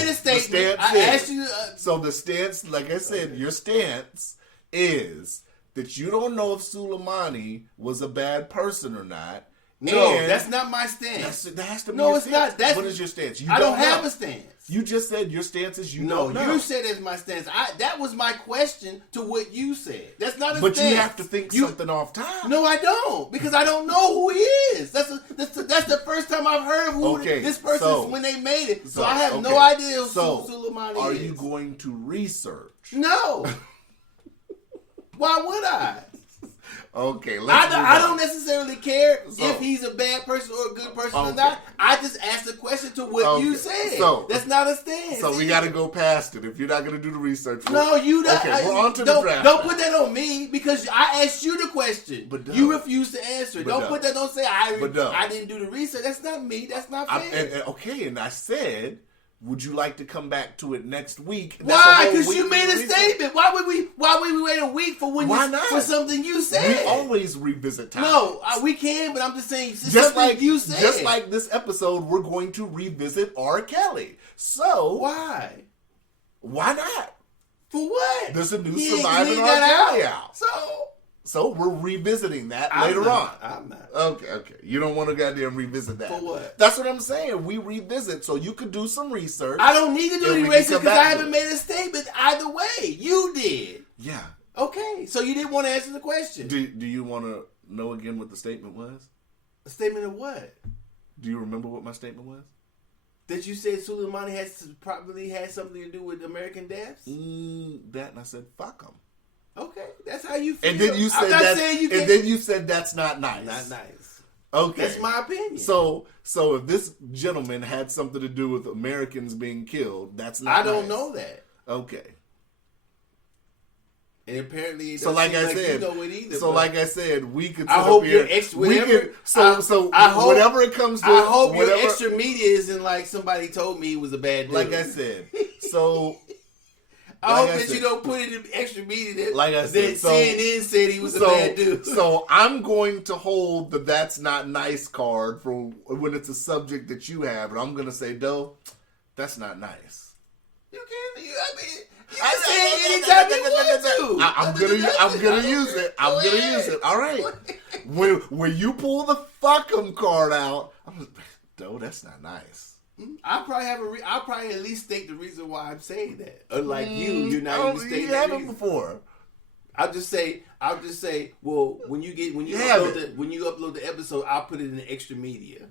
the statement. stance I is- asked you. So the stance, like I said, your stance is that you don't know if Soleimani was a bad person or not. No, and that's not my stance. that has to be No, your it's stance. not. That's What is your stance? You I don't have know. a stance. You just said your stance is you No, don't know. you said it's my stance. That was my question to what you said. That's not a But stance. you have to think something off top. No, I don't, because I don't know who he is. That's the first time I've heard of who this person is when they made it. So I have no idea who Soleimani is. Are you going to research? No. Why would I? Okay, let's move I on. don't necessarily care So- if he's a bad person or a good person or Okay. not. I just asked a question to what you Okay. said. So- That's not a stance. So we got to go past it. If you're not going to do the research, No, you don't. Okay, we're on to the don't, draft. Don't put that on me because I asked you the question. But no. You refused to answer. But Don't no. put that. Don't say But no. I didn't do the research. That's not me. That's not fair. and I said, would you like to come back to it next week? And that's Why? whole Because week you of made a research. statement. Why would we wait a week for Why not? for something you said? We always revisit topics. No, we can, but I'm just saying just something like you said. Just like this episode, we're going to revisit R. Kelly. So why? Why not? For what? There's a new He Surviving ain't R. got Kelly out. So we're revisiting that I'm later not. on. I'm not. Okay. You don't want to goddamn revisit that. For what? That's what I'm saying. We revisit, so you could do some research. I don't need to do and any we can research come because back I to haven't it. made a statement either way. You did. Yeah. Okay, so you didn't want to answer the question. Do you want to know again what the statement was? A statement of what? Do you remember what my statement was? That you said Soleimani probably had something to do with American deaths? That, and I said, fuck them. Okay, that's how you feel. And then you said I'm not that. saying you And can't. then you said that's not nice. Not nice. Okay, That's my opinion. So if this gentleman had something to do with Americans being killed, that's not. I don't nice. know that. Okay. And apparently, it So doesn't like seem I said, you know it either. so but like I said, we could. Sit I hope up here, your extra. we Whatever, could, so I hope, whatever it comes to. I hope your whatever, extra media isn't like somebody told me he was a bad dude. Like I said, so. I like hope I that said- you don't put it in extra media that, Like I said, that so- CNN said he was a bad dude. So I'm going to hold the "that's not nice" card for when it's a subject that you have, and I'm going to say, "Doe, that's not nice." You can. I mean, you can say it anytime you want to. I'm gonna use it. I'm Go gonna ahead. use it. All right. When you pull the "fuck 'em" card out, I'm just, Doe, that's not nice. I'll probably at least state the reason why I'm saying that. Unlike you're not even You stating that haven't reason. before. I'll just say, well, when you upload the episode, I'll put it in the extra media.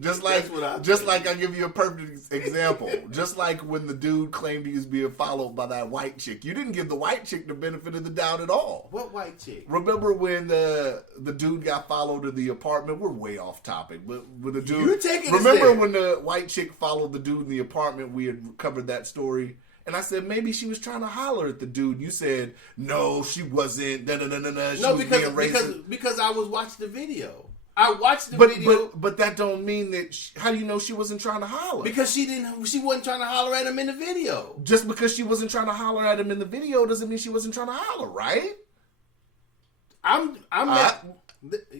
Just like, That's what I just think. like I give you a perfect example. Just like when the dude claimed he was being followed by that white chick, you didn't give the white chick the benefit of the doubt at all. What white chick? Remember when the dude got followed to the apartment? We're way off topic, but when the dude, You're taking us remember there. when the white chick followed the dude in the apartment? We had covered that story, and I said maybe she was trying to holler at the dude. You said no, she wasn't. She No, was being racist. because I was watching the video. I watched the But video but that don't mean that. How do you know she wasn't trying to holler? because she wasn't trying to holler at him in the video. Just because she wasn't trying to holler at him in the video doesn't mean she wasn't trying to holler, right?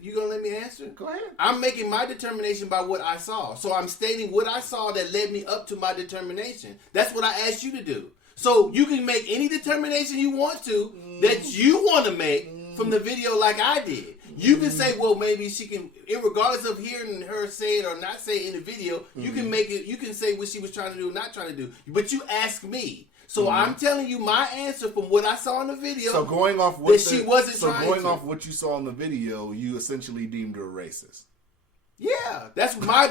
You gonna let me answer? Go ahead. I'm making my determination by what I saw. So I'm stating what I saw that led me up to my determination. That's what I asked you to do. So you can make any determination you want to that you want to make from the video like I did. You can say, well, maybe she can, regardless of hearing her say it or not say it in the video, you can make it, you can say what she was trying to do or not trying to do. But you ask me. So I'm telling you my answer from what I saw in the video. So going off what she wasn't trying going to. off what you saw in the video, you essentially deemed her racist. Yeah, that's my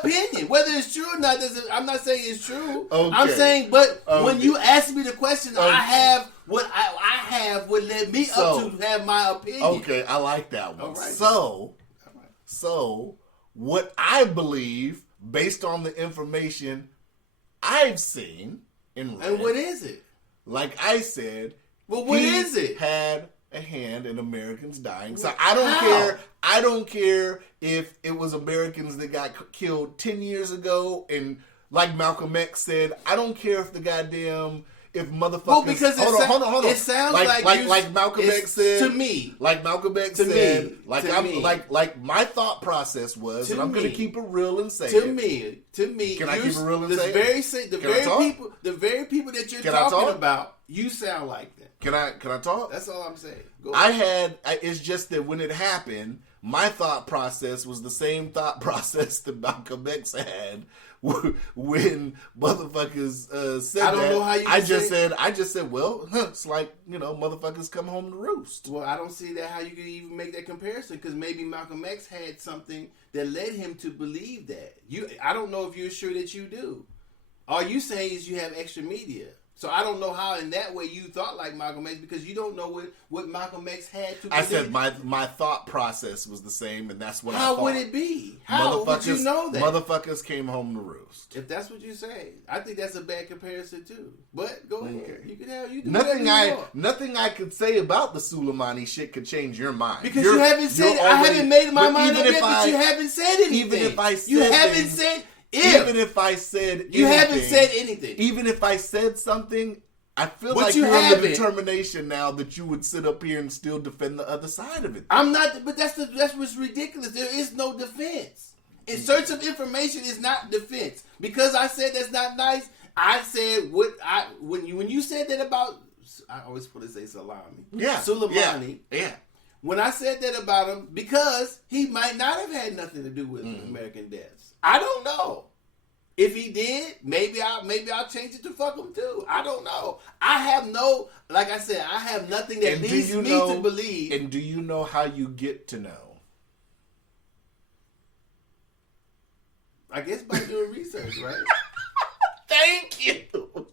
opinion. Whether it's true or not, I'm not saying it's true. Okay. I'm saying, but when Okay. you ask me the question, Okay. I have what led me So- up to have my opinion. Okay, I like that one. All right. So what I believe, based on the information I've seen and read, And what is it? like I said, Well, what he is it? had a hand in Americans dying. So How? I don't care if it was Americans that got killed 10 years ago, and like Malcolm X said, I don't care if if motherfuckers. Well, because hold on. it sounds like Malcolm X said to me. Like Malcolm X To said, me, like to I'm me. like my thought process was, To and I'm going to me. keep it real and say To it. me, Can I keep it real and the say it? the Can I talk? very people that you're Can I talking talk? about, you sound like them. Can I talk? That's all I'm saying. Go ahead. It's just that when it happened, my thought process was the same thought process that Malcolm X had when motherfuckers said I don't that. know how you I can just say- said, well, it's like, motherfuckers come home to roost. Well, I don't see that how you could even make that comparison because maybe Malcolm X had something that led him to believe that. I don't know if you're sure that you do. All you saying is you have extra media. So I don't know how in that way you thought like Malcolm X because you don't know what Malcolm X had to I believe. said my thought process was the same, and that's what I How thought. would it be? How would you know that? Motherfuckers came home to roost. If that's what you say, I think that's a bad comparison too. But go ahead, Okay. you can have you do Nothing whatever you want. nothing I could say about the Soleimani shit could change your mind. Because You're- you haven't said you're I already- haven't made my but mind even up if yet, but you haven't said anything. even if I said you haven't things- said even if I said you haven't anything- said anything. Even if I said something, I feel But like you you're under haven't. determination now that you would sit up here and still defend the other side of it. I'm not, but that's what's ridiculous. There is no defense. In search of information is not defense. Because I said that's not nice. I said when you said that about I always want to say Salami. Yeah. Soleimani. Yeah. When I said that about him, because he might not have had nothing to do with American deaths. I don't know. If he did, maybe I'll change it to fuck him too. I don't know. I have no, like I said, I have nothing that leads me to believe. And do you know how you get to know? I guess by doing research, right? Thank you.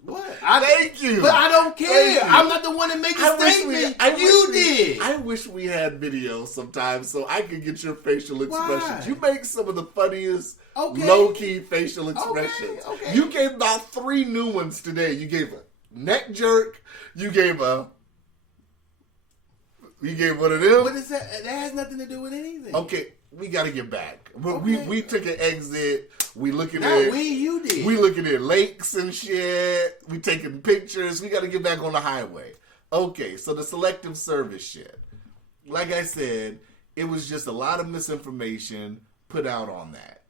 What? Thank you. But I don't care. Thank you. I'm not the one that makes the statement. You did. I wish we had video sometimes so I could get your facial expressions. Why? You make some of the funniest low-key facial expressions. Okay. You gave about 3 new ones today. You gave a neck jerk. You gave one of them. What is that? That has nothing to do with anything. Okay, we got to get back. Okay. We took an exit. We looking Not at you did. We looking at lakes and shit. We taking pictures. We got to get back on the highway. Okay, so the selective service shit. Like I said, it was just a lot of misinformation put out on that.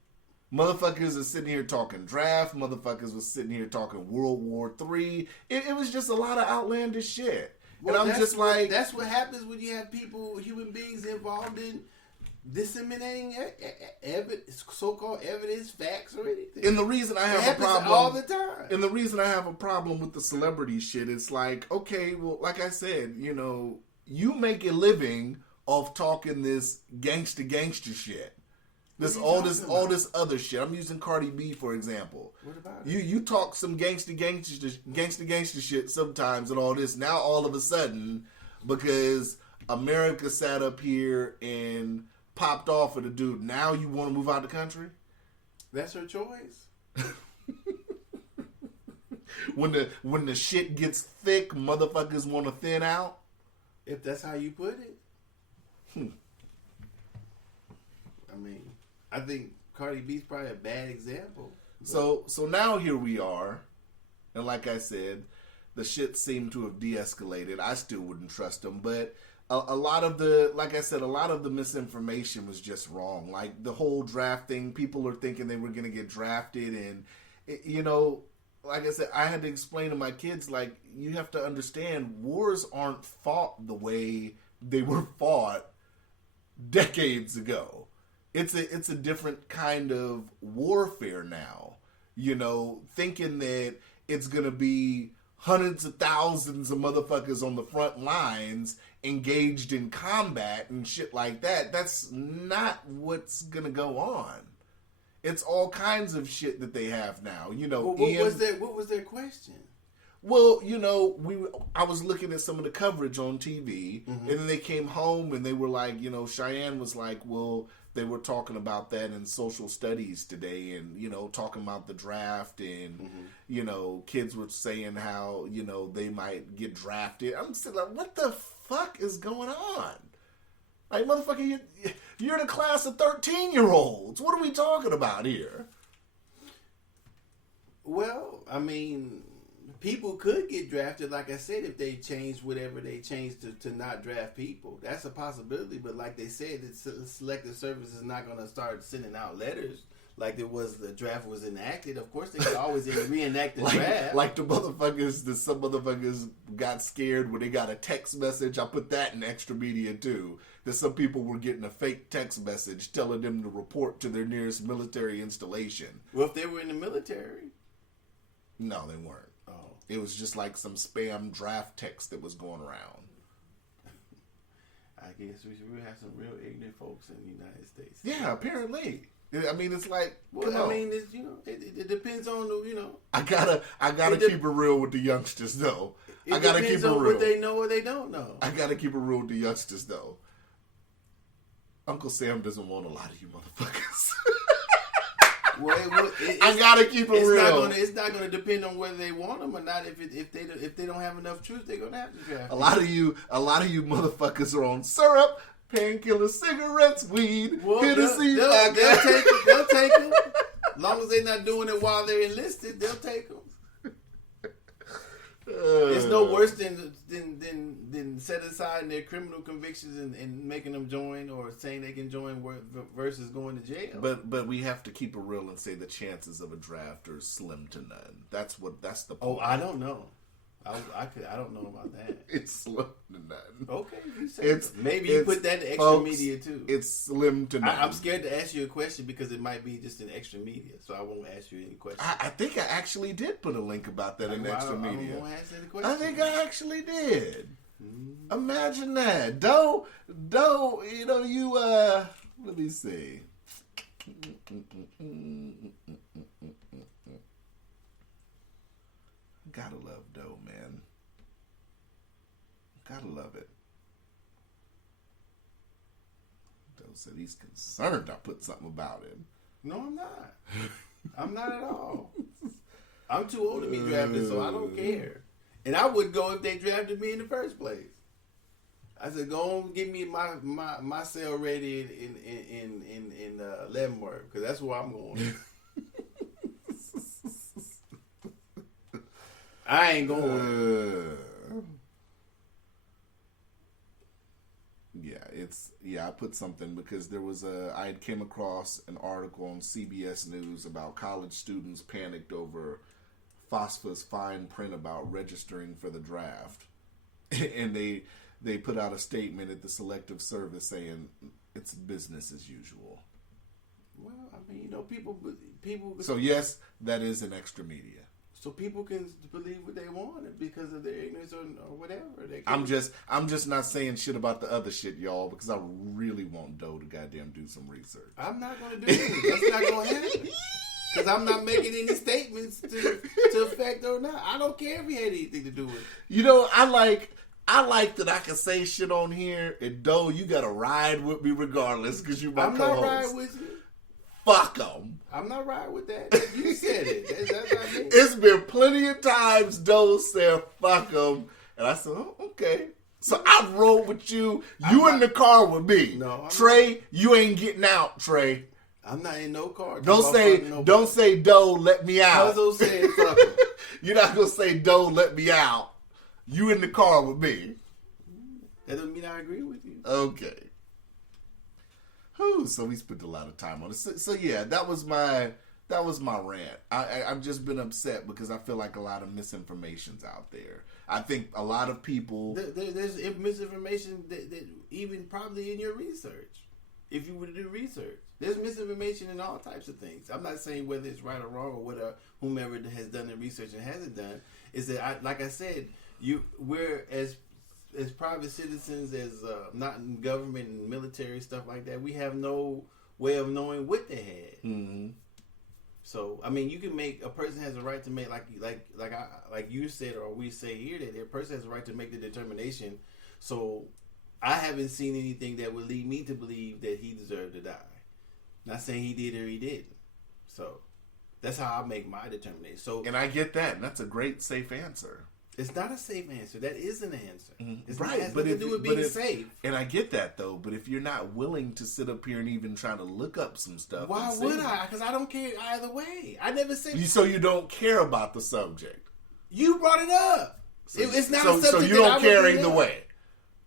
Motherfuckers are sitting here talking draft. Motherfuckers was sitting here talking World War III. It was just a lot of outlandish shit. Well, and I'm just like... That's what happens when you have people, human beings involved in disseminating so-called evidence, facts, or anything. And the reason I have a problem... all the time. And the reason I have a problem with the celebrity shit, it's like, okay, well, like I said, you make a living off talking this gangsta shit. All this other shit. I'm using Cardi B for example. What about it? You talk some gangsta shit sometimes and all this. Now all of a sudden, because America sat up here and popped off of the dude, now you want to move out the country? That's her choice. When the shit gets thick, motherfuckers want to thin out. If that's how you put it. I mean, I think Cardi B's probably a bad example. So now here we are, and like I said, the shit seemed to have de-escalated. I still wouldn't trust them, but a lot of the misinformation was just wrong. Like the whole draft thing, people are thinking they were going to get drafted, and like I said, I had to explain to my kids, like, you have to understand, wars aren't fought the way they were fought decades ago. It's a different kind of warfare now. Thinking that it's going to be hundreds of thousands of motherfuckers on the front lines engaged in combat and shit like that. That's not what's going to go on. It's all kinds of shit that they have now. Well, what was their question? Well, I was looking at some of the coverage on TV, and then they came home and they were like, Cheyenne was like, well, they were talking about that in social studies today, and talking about the draft, and kids were saying how they might get drafted. I'm still like, what the fuck is going on? Like, motherfucker, you're in a class of 13-year-olds. What are we talking about here? Well, I mean, people could get drafted, like I said, if they changed whatever they changed to not draft people. That's a possibility, but like they said, the selective service is not going to start sending out letters like the draft was enacted. Of course, they could always reenact the draft. Like some motherfuckers got scared when they got a text message. I put that in extra media too. That some people were getting a fake text message telling them to report to their nearest military installation. Well, if they were in the military. No, they weren't. Oh. It was just like some spam draft text that was going around. I guess we have some real ignorant folks in the United States. Yeah, apparently. I mean, it's like, well, I mean, it depends on I gotta keep it real with the youngsters, though. It I gotta depends keep it on real. what they know or they don't know. I gotta keep it real with the youngsters, though. Uncle Sam doesn't want a lot of you motherfuckers. Well, I gotta keep it real. It's not gonna depend on whether they want them or not. If they don't have enough truth, they're gonna have to draft. A lot of you motherfuckers are on syrup, painkillers, cigarettes, weed, Hennessy. They'll take them. As long as they're not doing it while they're enlisted, they'll take them. It's no worse than set aside their criminal convictions and making them join or saying they can join versus going to jail. But we have to keep it real and say the chances of a draft are slim to none. That's the point. Oh, I don't know. I don't know about that. It's slim to none. Okay, you say It's so. Maybe you put that in extra folks, media too. It's slim to none. I'm scared to ask you a question because it might be just in extra media, so I won't ask you any questions. I think I actually did put a link about that in extra media. I won't ask any questions. I think I actually did. Imagine that. Doe, you know, you, let me see. Gotta love Doe, man. Gotta love it. Doe said he's concerned I put something about him. No, I'm not. I'm not at all. I'm too old to be drafted, so I don't care. And I wouldn't go if they drafted me in the first place. I said, go on, give me my cell ready in Leavenworth, because that's where I'm going. I ain't going. I put something because there was I had came across an article on CBS News about college students panicked over FOSFA's fine print about registering for the draft. And they put out a statement at the Selective Service saying it's business as usual. Well, I mean, you know, people. So yes, that is an extra media. So people can believe what they want because of their ignorance or whatever. I'm just not saying shit about the other shit, y'all, because I really want Doe to goddamn do some research. I'm not going to do it. That's not going to happen. Because I'm not making any statements to affect or not. I don't care if he had anything to do with it. You know, I like that I can say shit on here, and Doe, you got to ride with me regardless because you my co-host. I'm not riding with you. Fuck them. I'm not riding with that. You said it. That's what I mean. It's been plenty of times Doe said fuck them, and I said, oh, okay. So I rode with you. You in the car with me. No, Trey, you ain't getting out, Trey. I'm not in no car. Don't say Doe, let me out. Cuzzo said fuck him. You're not gonna say Doe, let me out. You in the car with me. That doesn't mean I agree with you. Okay. Whew, so we spent a lot of time on it. So yeah, that was my rant. I've just been upset because I feel like a lot of misinformation's out there. I think a lot of people there's misinformation that even probably in your research. If you were to do research, there's misinformation in all types of things. I'm not saying whether it's right or wrong or whether whomever has done the research and hasn't done. Is that like I said, we're as private citizens, as not in government and military stuff like that, we have no way of knowing what they had. Mm-hmm. So I mean, you can make a person has a right to make like you said or we say here that a person has a right to make the determination. So I haven't seen anything that would lead me to believe that he deserved to die. Not saying he did or he didn't. So that's how I make my determination. So and I get that, and that's a great safe answer. It's not a safe answer. That is an answer. Mm-hmm. It's right, has nothing to do with being safe. And I get that though. But if you're not willing to sit up here and even try to look up some stuff, why would I? Because I don't care either way. I never said so. You don't care about the subject. You brought it up. It's not a subject. So you don't care either way.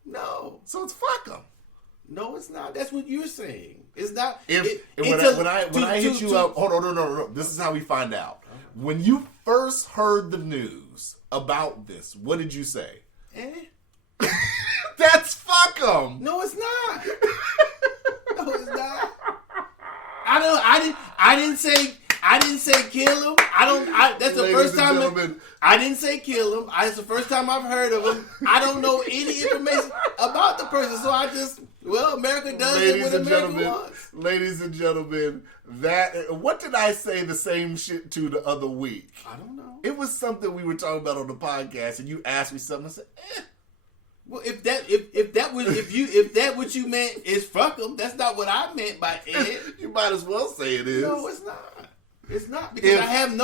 No. So it's fuck them. No, it's not. That's what you're saying. It's not. When I hit you up, hold on, no. This is how we find out. When you first heard the news about this, what did you say? That's fuck them. No, it's not. No, it's not. I didn't say kill him. That's the Ladies first time. Gentlemen. I didn't say kill him. It's the first time I've heard of him. I don't know any information about the person, so I just America does what America wants. Ladies and gentlemen, what did I say the same shit to the other week? I don't know. It was something we were talking about on the podcast, and you asked me something. I said, Well, if that what you meant is fuck them, that's not what I meant by it. You might as well say it is. No, it's not. It's not because I have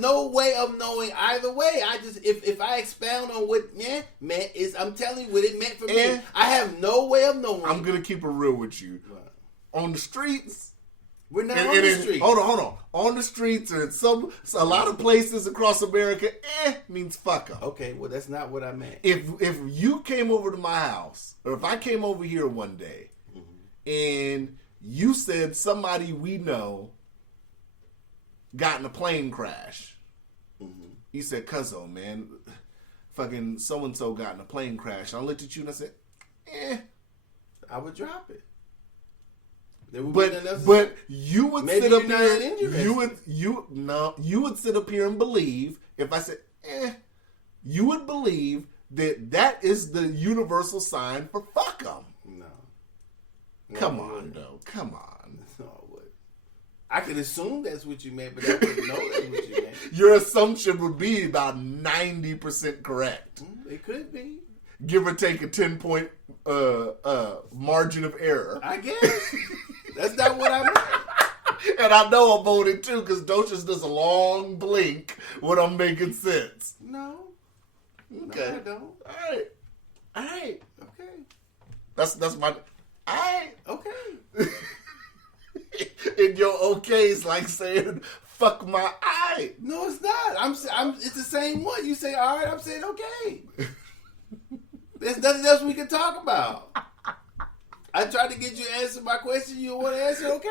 no way of knowing either way. I just if I expound on what meant is I'm telling you what it meant for me. I have no way of knowing. I'm gonna keep it real with you. What? On the streets. We're not on the streets. Hold on. On the streets or in a lot of places across America, means fuck them. Okay, well that's not what I meant. If you came over to my house, or if I came over here one day, and you said somebody we know got in a plane crash, you said, "Cuzzo, man, fucking so and so got in a plane crash. And I looked at you and I said, I would drop it. There would be nothing else to say. But you would Maybe sit up you're not here. interested. You would sit up here and believe if I said, you would believe that is the universal sign for fuck 'em. No. Come I on, wouldn't. though. Come on. No, I wouldn't. I could assume that's what you meant, but I wouldn't know that's what you meant. Your assumption would be about 90% correct. It could be. Give or take a 10-point margin of error. I guess. That's not what I meant. And I know I'm voting too, because Doshas does a long blink when I'm making sense. No. Okay. No, I don't. All right. Okay. That's my. All right. Okay. And your okay is like saying fuck my eye. No, it's not. I'm. It's the same one. You say all right. I'm saying okay. There's nothing else we can talk about. I tried to get you to answer my question. You don't want to answer? Okay.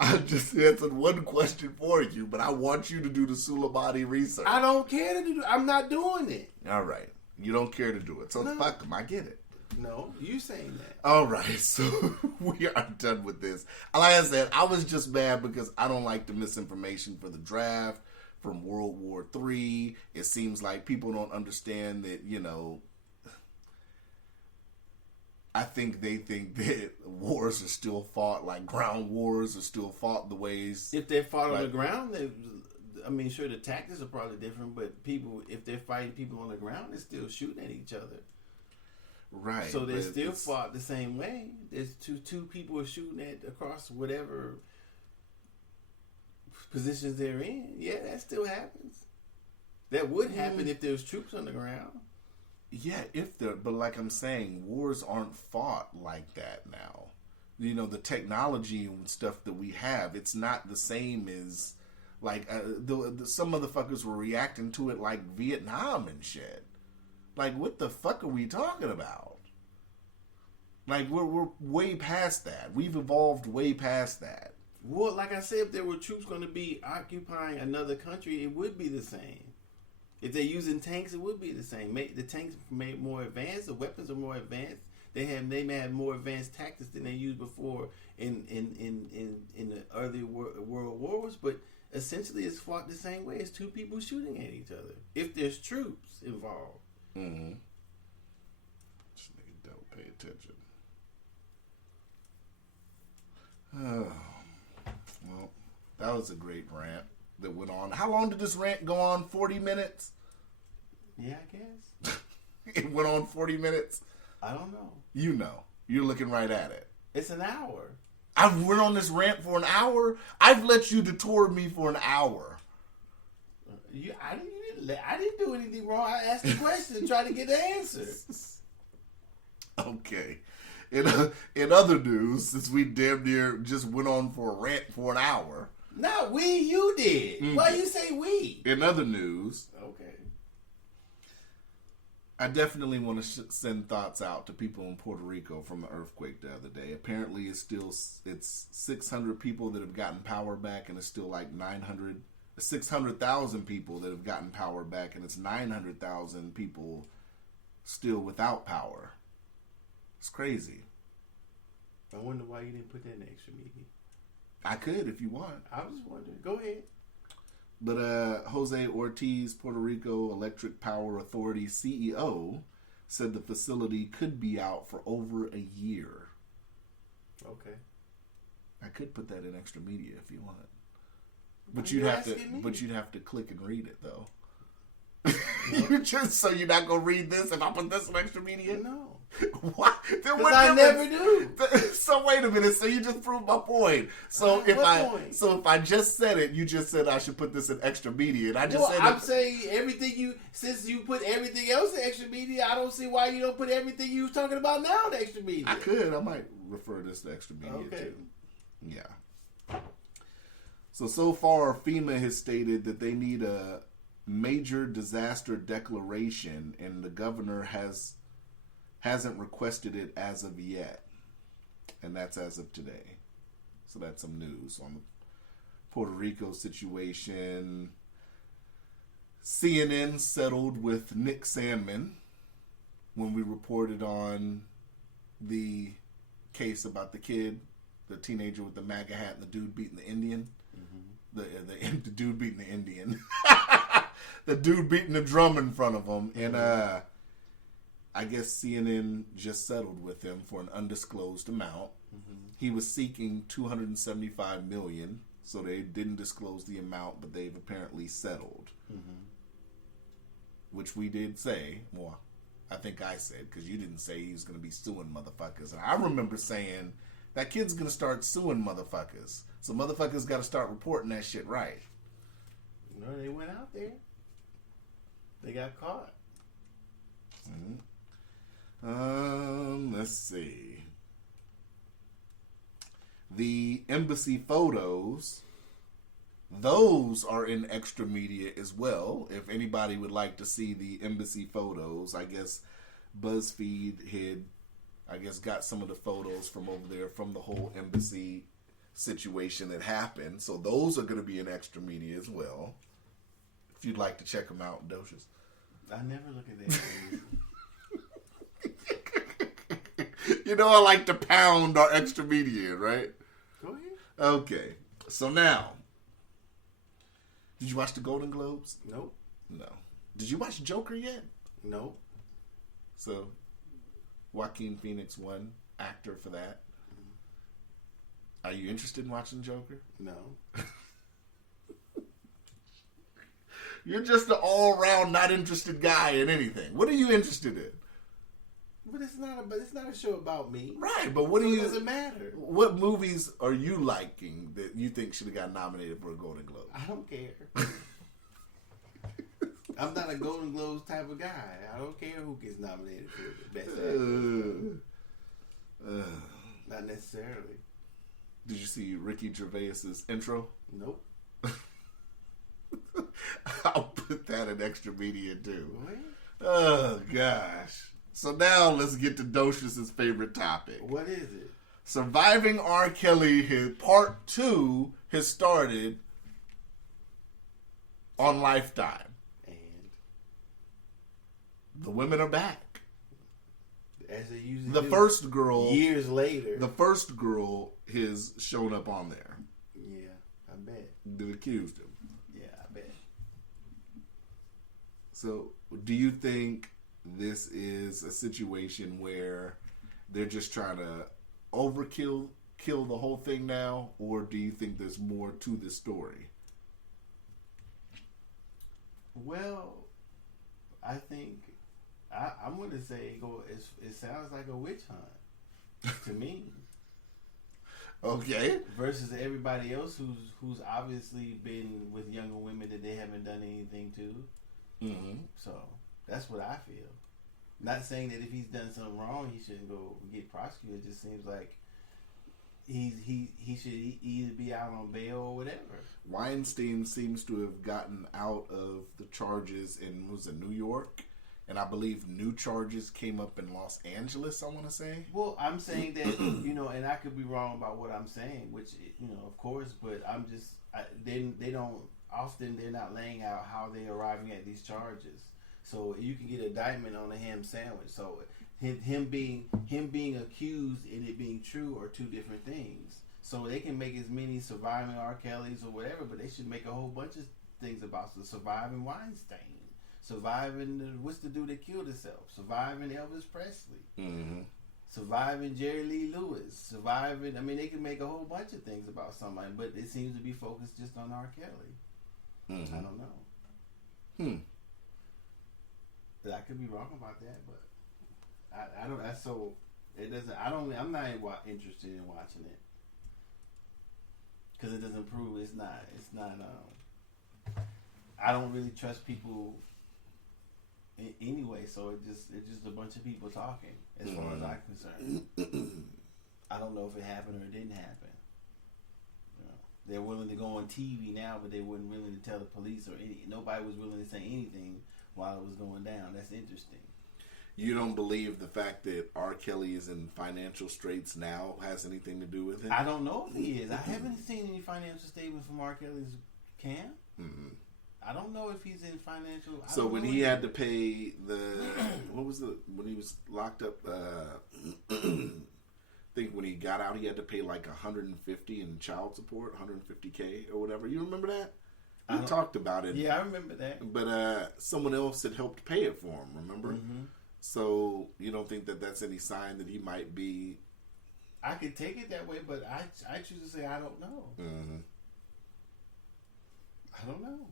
I just answered one question for you, but I want you to do the Suleimani research. I don't care to do. I'm not doing it. All right. You don't care to do it. So No. fuck them. I get it. No, you saying that. All right. So we are done with this. Like I said, I was just mad because I don't like the misinformation for the draft from World War III. It seems like people don't understand that, I think they think that wars are still fought, like ground wars are still fought the ways. If they fought on the ground, sure, the tactics are probably different, but people, if they're fighting people on the ground, they're still shooting at each other. Right. So they still fought the same way. There's two people are shooting at across whatever positions they're in. Yeah, that still happens. That would happen if there was troops on the ground. Yeah, but like I'm saying, wars aren't fought like that now. The technology and stuff that we have, it's not the same as, like, some motherfuckers were reacting to it like Vietnam and shit. Like, what the fuck are we talking about? Like, we're way past that. We've evolved way past that. Well, like I said, if there were troops going to be occupying another country, it would be the same. If they're using tanks, it would be the same. The tanks made more advanced. The weapons are more advanced. They may have more advanced tactics than they used before in the early world wars. But essentially, it's fought the same way. It's two people shooting at each other. If there's troops involved. Mm-hmm. This nigga don't pay attention. Oh, well, that was a great rant that went on. How long did this rant go on? 40 minutes? Yeah, I guess. It went on 40 minutes? I don't know. You know. You're looking right at it. It's an hour. I've went on this rant for an hour? I've let you detour me for an hour. I didn't do anything wrong. I asked the question and tried to get the answer. Okay. In other news, since we damn near just went on for a rant for an hour. Not we, you did. Mm-hmm. Why you say we? In other news, Okay. I definitely want to send thoughts out to people in Puerto Rico from the earthquake the other day. Apparently, it's 600 people that have gotten power back, and it's still like 600,000 people that have gotten power back, and it's 900,000 people still without power. It's crazy. I wonder why you didn't put that in the extra media. I could if you want. I was just wondering. Go ahead. But Jose Ortiz, Puerto Rico Electric Power Authority CEO, said the facility could be out for over a year. Okay. I could put that in extra media if you want. Why But you you'd have to. asking me? But you'd have to click and read it though. So you're not gonna read this if I put this in extra media? No. What? Then Because what I never difference- do. So wait a minute. So you just proved my point. So What point? if I just said it, you just said I should put this in extra media, and I just Well, said I'm it. saying since you put everything else in extra media, I don't see why you don't put everything you was talking about now in extra media. I could. I might refer this to extra media Okay. too. Yeah. So far, FEMA has stated that they need a major disaster declaration, and the governor hasn't requested it as of yet, and that's as of today. So that's some news on the Puerto Rico situation. CNN settled with Nick Sandman when we reported on the case about the kid, the teenager with the MAGA hat and the dude beating the Indian. Mm-hmm. The dude beating the Indian. The dude beating the drum in front of him. And I guess CNN just settled with him for an undisclosed amount. Mm-hmm. He was seeking $275 million, so they didn't disclose the amount, but they've apparently settled. Mm-hmm. Which we did say, well, I think I said, because you didn't say he was going to be suing motherfuckers. And I remember saying, that kid's going to start suing motherfuckers. So motherfuckers got to start reporting that shit right. No, they went out there. They got caught. Mm-hmm. Let's see. The embassy photos, those are in extra media as well. If anybody would like to see the embassy photos, I guess BuzzFeed got some of the photos from over there from the whole embassy situation that happened. So those are going to be in extra media as well. If you'd like to check them out, Docious. I never look at that. You know I like to pound our extra media, right? Go ahead. Okay. So now, did you watch the Golden Globes? Nope. No. Did you watch Joker yet? Nope. So, Joaquin Phoenix won actor for that. Are you interested in watching Joker? No. You're just an all-around not interested guy in anything. What are you interested in? But it's not a show about me. Right, but what so do it you... doesn't matter. What movies are you liking that you think should have got nominated for a Golden Globe? I don't care. I'm not a Golden Globes type of guy. I don't care who gets nominated for the best actor. Not necessarily. Did you see Ricky Gervais's intro? Nope. I'll put that in extra media too. What? Oh gosh. So now let's get to Docious's favorite topic. What is it? Surviving R. Kelly, his part 2 has started on Lifetime. And the women are back. as they usually The do. first girl, Years later. the first girl has shown up on there Yeah, I bet. that accused him. Yeah, I bet. So, do you think this is a situation where they're just trying to kill the whole thing now, or do you think there's more to this story? Well, I think I'm going to say it sounds like a witch hunt to me. Okay. Versus everybody else who's obviously been with younger women that they haven't done anything to. Mm-hmm. So that's what I feel. Not saying that if he's done something wrong, he shouldn't go get prosecuted. It just seems like he should either be out on bail or whatever. Weinstein seems to have gotten out of the charges in New York, and I believe new charges came up in Los Angeles. I want to say. Well, I'm saying that and I could be wrong about what I'm saying, which of course, but I'm just they're not laying out how they're arriving at these charges. So you can get an indictment on a ham sandwich. So him being accused and it being true are two different things. So they can make as many surviving R. Kellys or whatever, but they should make a whole bunch of things about the surviving Weinstein, surviving what's the dude that killed himself, surviving Elvis Presley, surviving Jerry Lee Lewis, surviving. I mean, they can make a whole bunch of things about somebody, but it seems to be focused just on R. Kelly. I don't know. I could be wrong about that, but I don't. That's so. It doesn't. I'm not interested in watching it because it doesn't prove it's not. It's not. I don't really trust people anyway. So it's just a bunch of people talking. As far as I'm concerned, I don't know if it happened or it didn't happen. They're willing to go on TV now, but they weren't willing to tell the police or nobody was willing to say anything while it was going down. That's interesting. You don't believe the fact that R. Kelly is in financial straits now has anything to do with it? I don't know if he is. I haven't seen any financial statement from R. Kelly's camp. I don't know if he's in financial. So when he had to pay when he was locked up, I think when he got out, he had to pay like $150 in child support, $150K or whatever. You remember that? We talked about it. Yeah, I remember that. But someone else had helped pay it for him. Remember? Mm-hmm. So you don't think that that's any sign that he might be? I could take it that way, but I choose to say I don't know. Mm-hmm. I don't know.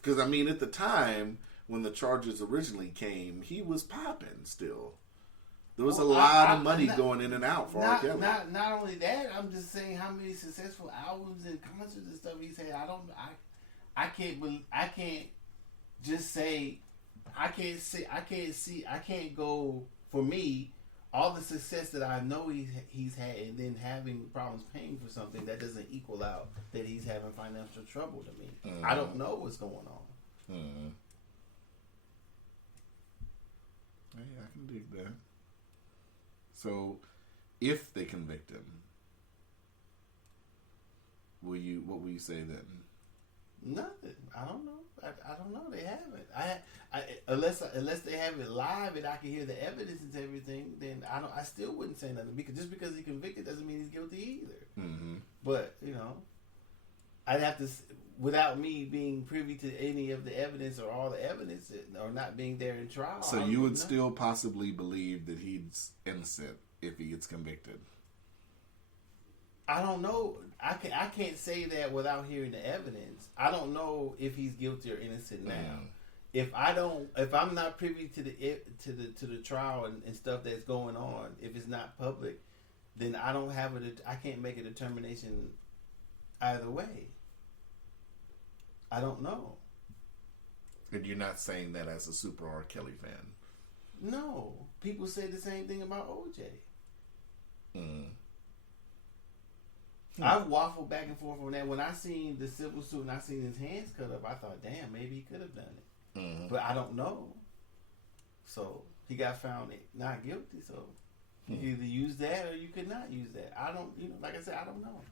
Because I mean, at the time when the charges originally came, he was popping still. There was a lot of money going in and out for R. Kelly. Not only that, I'm just saying how many successful albums and concerts and stuff he's had. I can't just say I can't go for me. All the success that I know he's had, and then having problems paying for something, that doesn't equal out that he's having financial trouble to me. Mm-hmm. I don't know what's going on. Mm-hmm. Hey, I can dig that. So, if they convict him, what will you say then? Nothing. I don't know. I don't know. They haven't. Unless they have it live and I can hear the evidence and everything, then I still wouldn't say nothing, because just because he's convicted doesn't mean he's guilty either. Mm-hmm. But I'd have to, without me being privy to any of the evidence or all the evidence, or not being there in trial. So you would still possibly believe that he's innocent if he gets convicted? I don't know. I can't say that without hearing the evidence. I don't know if he's guilty or innocent now. Mm. If I'm not privy to the trial and stuff that's going on, if it's not public, then I can't make a determination either way. I don't know. And you're not saying that as a super R. Kelly fan? No. People say the same thing about OJ. Mm. I've waffled back and forth on that. When I seen the civil suit and I seen his hands cut up, I thought, damn, maybe he could have done it. Mm-hmm. But I don't know. So he got found not guilty. So you could either use that or you could not use that. I don't, like I said, I don't know.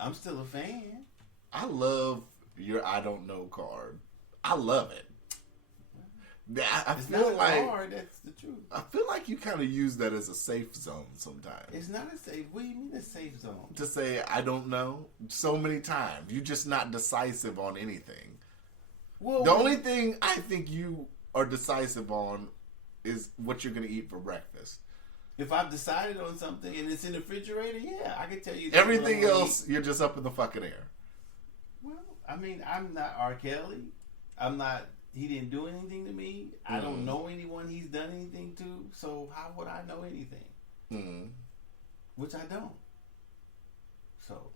I'm still a fan. I love your I don't know card. I love it. I it's feel not like hard. That's the truth. I feel like you kind of use that as a safe zone sometimes. It's not a safe. What do you mean a safe zone? To say I don't know so many times. You're just not decisive on anything. Well, the only thing I think you are decisive on is what you're going to eat for breakfast. If I've decided on something and it's in the refrigerator, yeah, I can tell you. Everything else, you're just up in the fucking air. Well, I mean, I'm not R. Kelly. I'm not. He didn't do anything to me. I don't know anyone he's done anything to. So how would I know anything? Mm. Which I don't. So.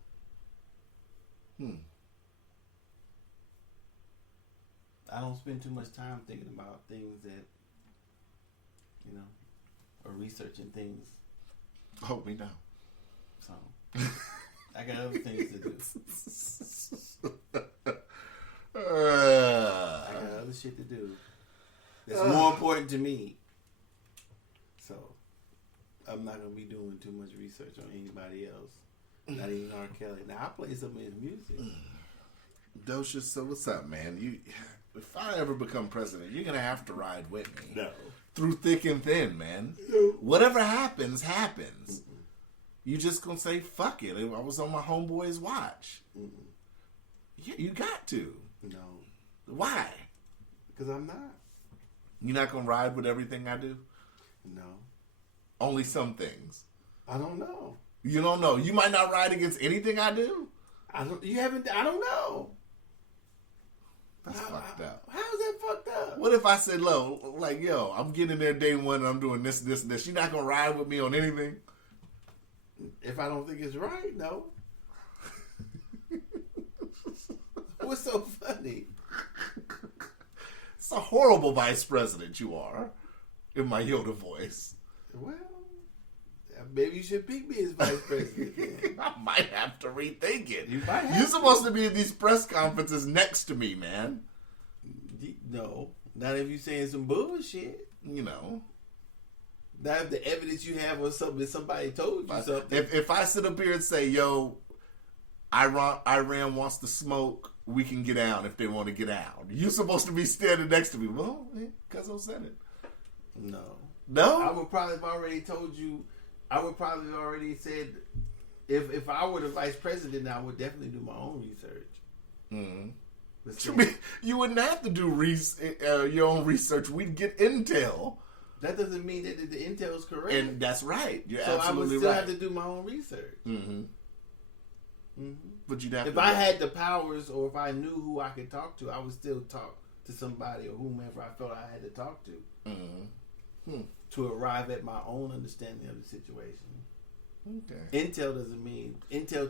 I don't spend too much time thinking about things that, or researching things. Oh, we know. So, I got other things to do. I got other shit to do that's more important to me. So, I'm not going to be doing too much research on anybody else. Not even R. Kelly. Now, I play some of his music. Dosha, so what's up, man? If I ever become president, you're going to have to ride with me. No. Through thick and thin, man. No. Whatever happens, happens. Mm-mm. You just going to say, fuck it. I was on my homeboy's watch. Mm-mm. Yeah, you got to. No. Why? Because I'm not. You're not going to ride with everything I do? No. Only some things? I don't know. You don't know? You might not ride against anything I do? I don't know. That's fucked up. How is that fucked up? What if I said, yo, I'm getting in there day one and I'm doing this, this, and this. You're not going to ride with me on anything? If I don't think it's right, no. What's so funny? It's a horrible vice president you are, in my Yoda voice. Well, maybe you should pick me as vice president. I might have to rethink it. You might have. You're supposed to be at these press conferences next to me, man. No, not if you're saying some bullshit. Not if the evidence you have or something, somebody told you something. If I sit up here and say, yo, Iran wants to smoke. We can get out if they want to get out. You're supposed to be standing next to me. Well, Cuzzo said it. No. No? I would probably have already told you. I would probably have already said, if I were the vice president, I would definitely do my own research. Mm-hmm. You wouldn't have to do your own research. We'd get intel. That doesn't mean that the intel is correct. And that's right. You're so absolutely I would still right. have to do my own research. Mm-hmm. Mm-hmm. But you'd have if to. I had the powers, or if I knew who I could talk to, I would still talk to somebody or whomever I felt I had to talk to. Mm-hmm. To arrive at my own understanding of the situation. Okay. Intel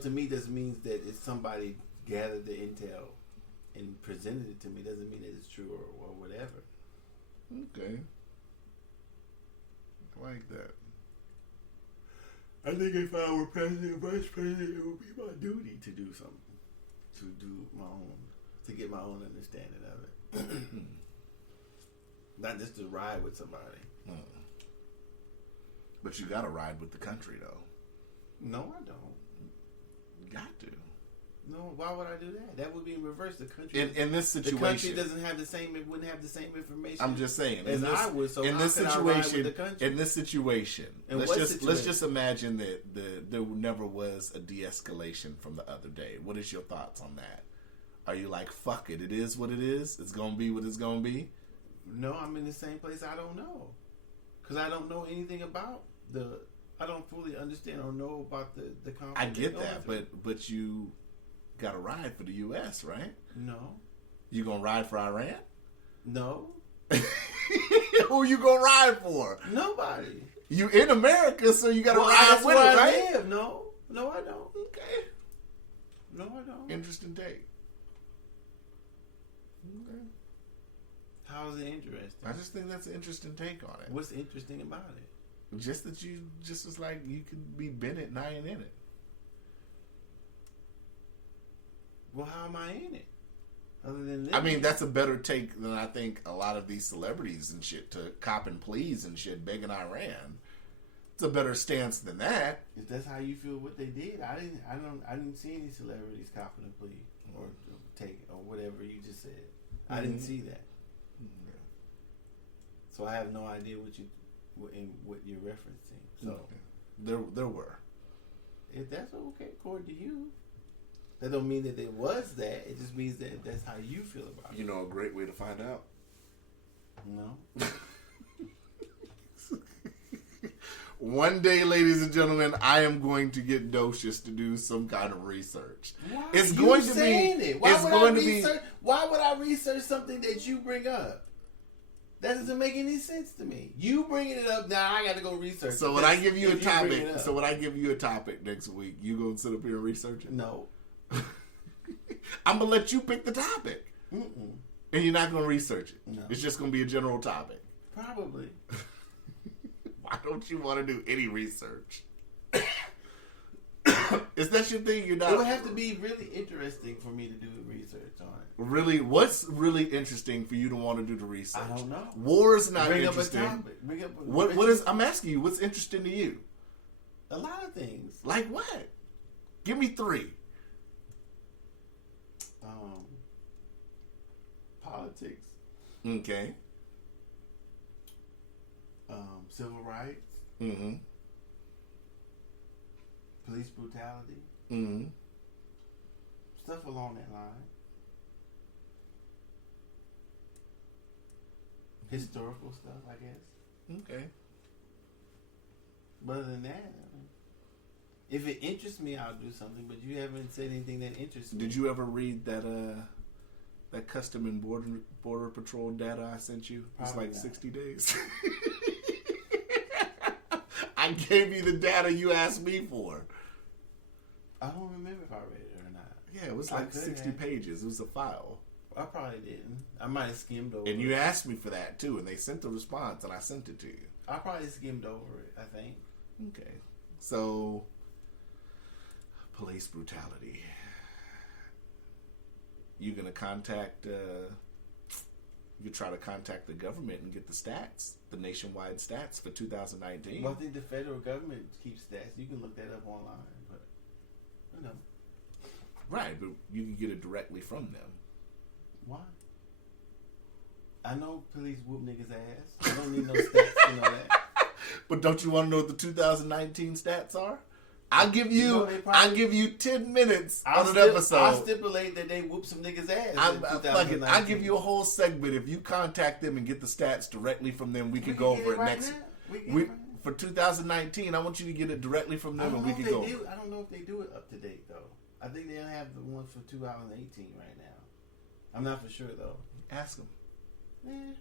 to me just means that if somebody gathered the intel and presented it to me, doesn't mean that it's true or whatever. Okay. I like that. I think if I were president or vice president, it would be my duty to do something, to do my own, to get my own understanding of it. Not just to ride with somebody. But you got to ride with the country, though. No, I don't. You got to. No, why would I do that? That would be in reverse. The country In this situation, the country doesn't have the same. It wouldn't have the same information. I'm just saying. As I would. So in how this can situation, I ride with the country? in this situation, let's just imagine that there never was a de-escalation from the other day. What is your thoughts on that? Are you like, fuck it? It is what it is. It's gonna be what it's gonna be. No, I'm in the same place. I don't know, because I don't know anything about I don't fully understand or know about the conflict. I get that, but you got to ride for the U.S., right? No. You gonna ride for Iran? No. Who you gonna ride for? Nobody. You in America, so you got to ride with it, right? Live. No, I don't. Okay. No, I don't. Interesting take. Okay. How is it interesting? I just think that's an interesting take on it. What's interesting about it? Just that you just was like you could be Bennett and I ain't in it. Well, how am I in it? Other than I mean, that's a better take than I think a lot of these celebrities and shit to cop and pleas and shit begging Iran. It's a better stance than that. If that's how you feel what they did, I didn't see any celebrities copping a plea or take or whatever you just said. I didn't see that. Yeah. So I have no idea what you're referencing. So there were. If that's okay, according to you, that don't mean that it was that. It just means that that's how you feel about it. You know a great way to find out? No. One day, ladies and gentlemen, I am going to get Docious to do some kind of research. Why It's are going you to saying be. it? Why It's would going I to research? Why would I research something that you bring up? That doesn't make any sense to me. You bringing it up now, I got to go research. So it. when I give you a If bring it topic, next week, you gonna sit up here and research it? No. I'm gonna let you pick the topic, Mm-mm. and you're not gonna research it. No. It's just gonna be a general topic. Probably. Why don't you want to do any research? Is that your thing? You're not. It would have to be really interesting for me to do research on it. Really, what's really interesting for you to want to do the research? I don't know. War is not Bring interesting. up a topic. Bring up What is? I'm asking you. What's interesting to you? a lot of things. Like what? Give me 3. Politics, Okay. civil rights, Mm-hmm. police brutality, Mm-hmm. stuff along that line. Historical stuff, I guess. Okay. But other than that, I mean, if it interests me, I'll do something. But you haven't said anything that interests me. Did you ever read that custom and border patrol data I sent you? It's Probably like not. 60 days. I gave you the data you asked me for. I don't remember if I read it or not. Yeah, it was I like could 60 have. pages. It was a file. I probably didn't. I might have skimmed over And it. you asked me for that too, and they sent the response, and I sent it to you. I probably skimmed over it, I think. Okay. So, police brutality. You gonna contact, you try to contact the government and get the stats, the nationwide stats for 2019. Well, I think the federal government keeps stats. You can look that up online. But, you know. Right, but you can get it directly from them. Why? I know police whoop niggas' ass. I don't need no stats to know that. But don't you want to know what the 2019 stats are? I'll give you, they I'll give you 10 minutes on an episode. I'll stipulate that they whoop some niggas' ass in 2019. I'll give you a whole segment. If you contact them and get the stats directly from them, we can go over it next. For 2019, I want you to get it directly from them, and we can go. I don't know if they do it up to date though. I think they have the ones for 2018 right now. I'm not for sure though. Ask them. Yeah,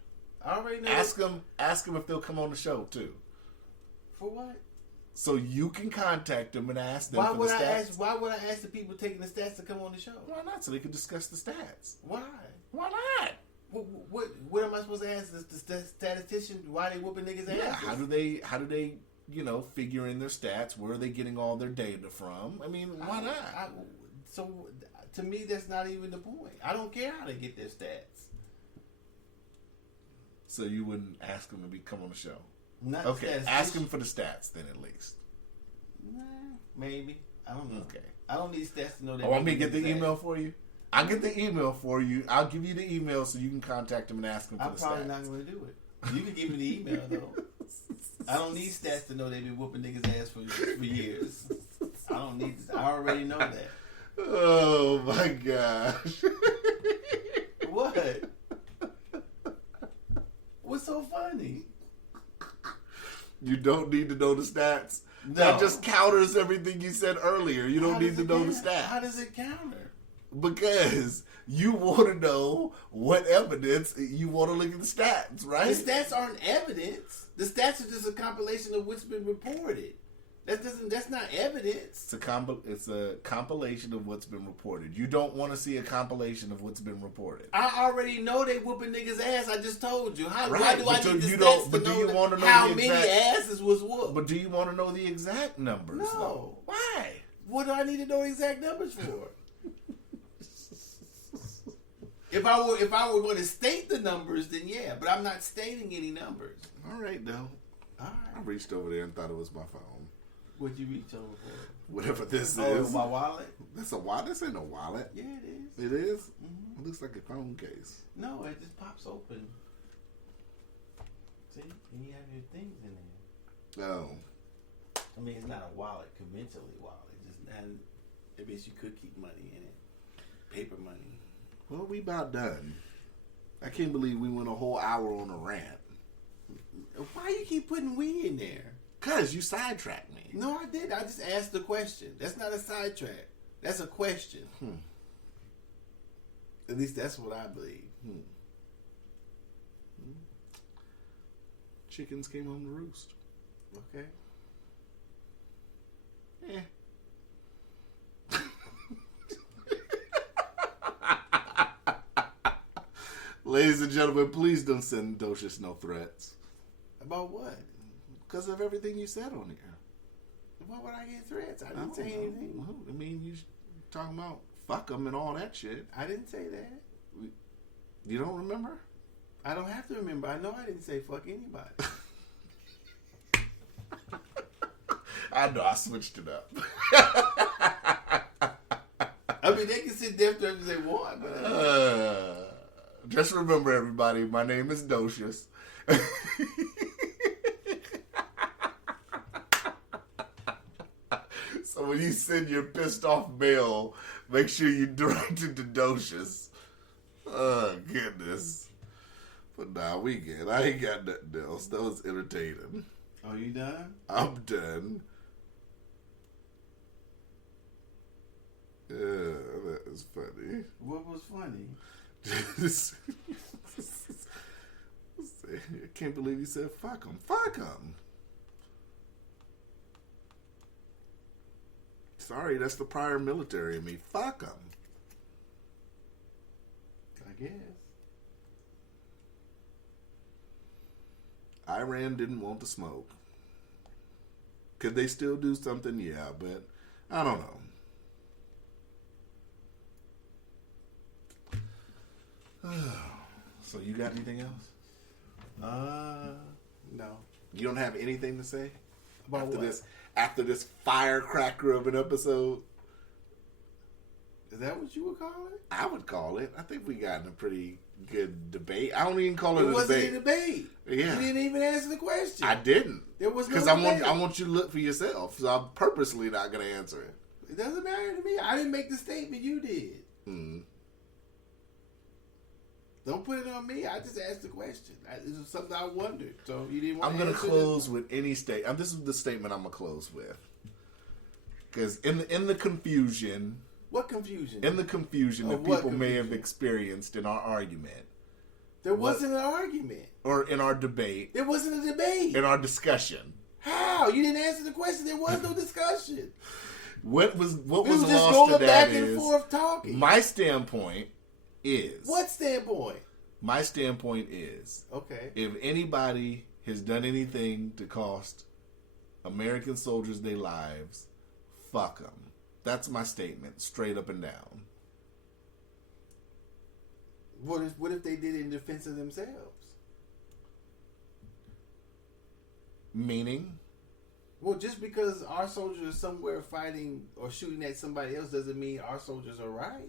I already know. Ask them if they'll come on the show too. For what? So you can contact them and ask them for the stats. Why would I ask the people taking the stats to come on the show? Why not? So they can discuss the stats. Why? Why not? What am I supposed to ask the statistician? Why they whooping niggas' ass? Yeah. How do they figure in their stats? Where are they getting all their data from? I mean, why not? So to me, that's not even the point. I don't care how they get their stats. So you wouldn't ask them to come on the show? Not okay, ask them for the stats then at least. Nah, maybe. I don't know. Okay. I don't need stats to know that. I want me to get the email for you? I'll get the email for you. I'll give you the email so you can contact them and ask them for the stats. I'm probably not going to do it. You can give me the email though. I don't need stats to know they been whooping niggas' ass for years. I don't need. I already know that. Oh my gosh! What? What's so funny? You don't need to know the stats. No. That just counters everything you said earlier. You don't need to know the stats. How does it counter? Because you want to know what evidence you want to look at the stats, right? The stats aren't evidence. The stats are just a compilation of what's been reported. That's not evidence. It's a compilation of what's been reported. You don't want to see a compilation of what's been reported. I already know they whooping niggas' ass. I just told you. Why do I need the stats to know how many asses was whooped? But do you want to know the exact numbers? No. Though? Why? What do I need to know the exact numbers for? If I were going to state the numbers, then yeah. But I'm not stating any numbers. All right, though. All right. I reached over there and thought it was my phone. What'd you reach over for? Whatever this is. Oh, my wallet? That's a wallet? This ain't a wallet. Yeah, it is. It is? Mm-hmm. It looks like a phone case. No, it just pops open. See? And you have your things in there. Oh. I mean, it's not a wallet, conventionally wallet. It means you could keep money in it. Paper money. Well, we about done. I can't believe we went a whole hour on a rant. Why you keep putting we in there? Because you sidetracked me. No, I did. I just asked the question. That's not a sidetrack. That's a question. At least that's what I believe. Chickens came home to roost. Okay. Yeah. Ladies and gentlemen, please don't send Docious no threats. About what? Because of everything you said on here. Why would I get threats? I didn't say anything. Well, I mean, you talking about fuck them and all that shit. I didn't say that. You don't remember? I don't have to remember. I know I didn't say fuck anybody. I know. I switched it up. I mean, they can sit there if they want. But just remember, everybody, my name is Docious. So when you send your pissed off mail, make sure you direct it to Docious. Oh, goodness. But nah, we good. I ain't got nothing else. That was entertaining. Oh, you done? I'm done. Yeah, that was funny. What was funny? I can't believe you said fuck him. Fuck him. Sorry, that's the prior military in me. Fuck him. I guess. Iran didn't want to smoke. Could they still do something? Yeah, but I don't know. So you got anything else? No. You don't have anything to say about after what? this firecracker of an episode? Is that what you would call it? I would call it. I think we got in a pretty good debate. I don't even call it It a wasn't debate. a debate. Yeah. You didn't even answer the question. I didn't. There was no Because debate. I want you to look for yourself. So I'm purposely not going to answer it. It doesn't matter to me. I didn't make the statement. You did. Mm. Don't put it on me. I just asked the question. It was something I wondered. So you didn't want I'm to going to answer close with any statement. This is the statement I'm going to close with. Because in the confusion... What confusion? In the confusion that Of what people may have confusion? experienced in our argument, There wasn't an argument. or in our debate, There wasn't a debate. in our discussion, How? You didn't answer the question. There was no discussion. what was We was lost just to going that back and is forth talking. my standpoint is What standpoint? my standpoint is Okay. if anybody has done anything to cost American soldiers their lives, fuck them. That's my statement, straight up and down. What if they did it in defense of themselves? Meaning, Well, just because our soldiers are somewhere fighting or shooting at somebody else doesn't mean our soldiers are right.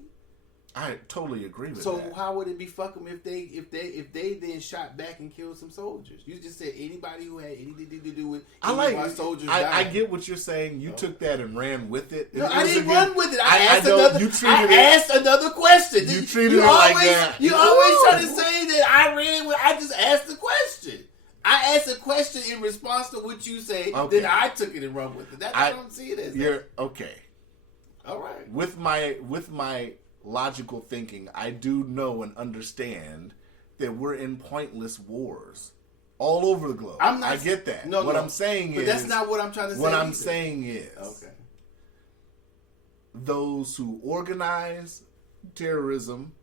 I totally agree with So that. how would it be fuck them if they then shot back and killed some soldiers? You just said anybody who had anything to do with any of our soldiers I died. get what you're saying. You took that and ran with it. No, It I was a didn't good- run with it. I asked know another. you treated I it. asked another question. You treated it like that. You always Ooh. try to say that I ran with. I just asked the question. I asked a question in response to what you say. Okay. Then I took it and run with it. I don't see it as that. You're okay. All right. With my logical thinking, I do know and understand that we're in pointless wars all over the globe. I get that. No, what no. I'm saying but is that's not what I'm trying to say. what I'm either. saying is Okay. those who organize terrorism.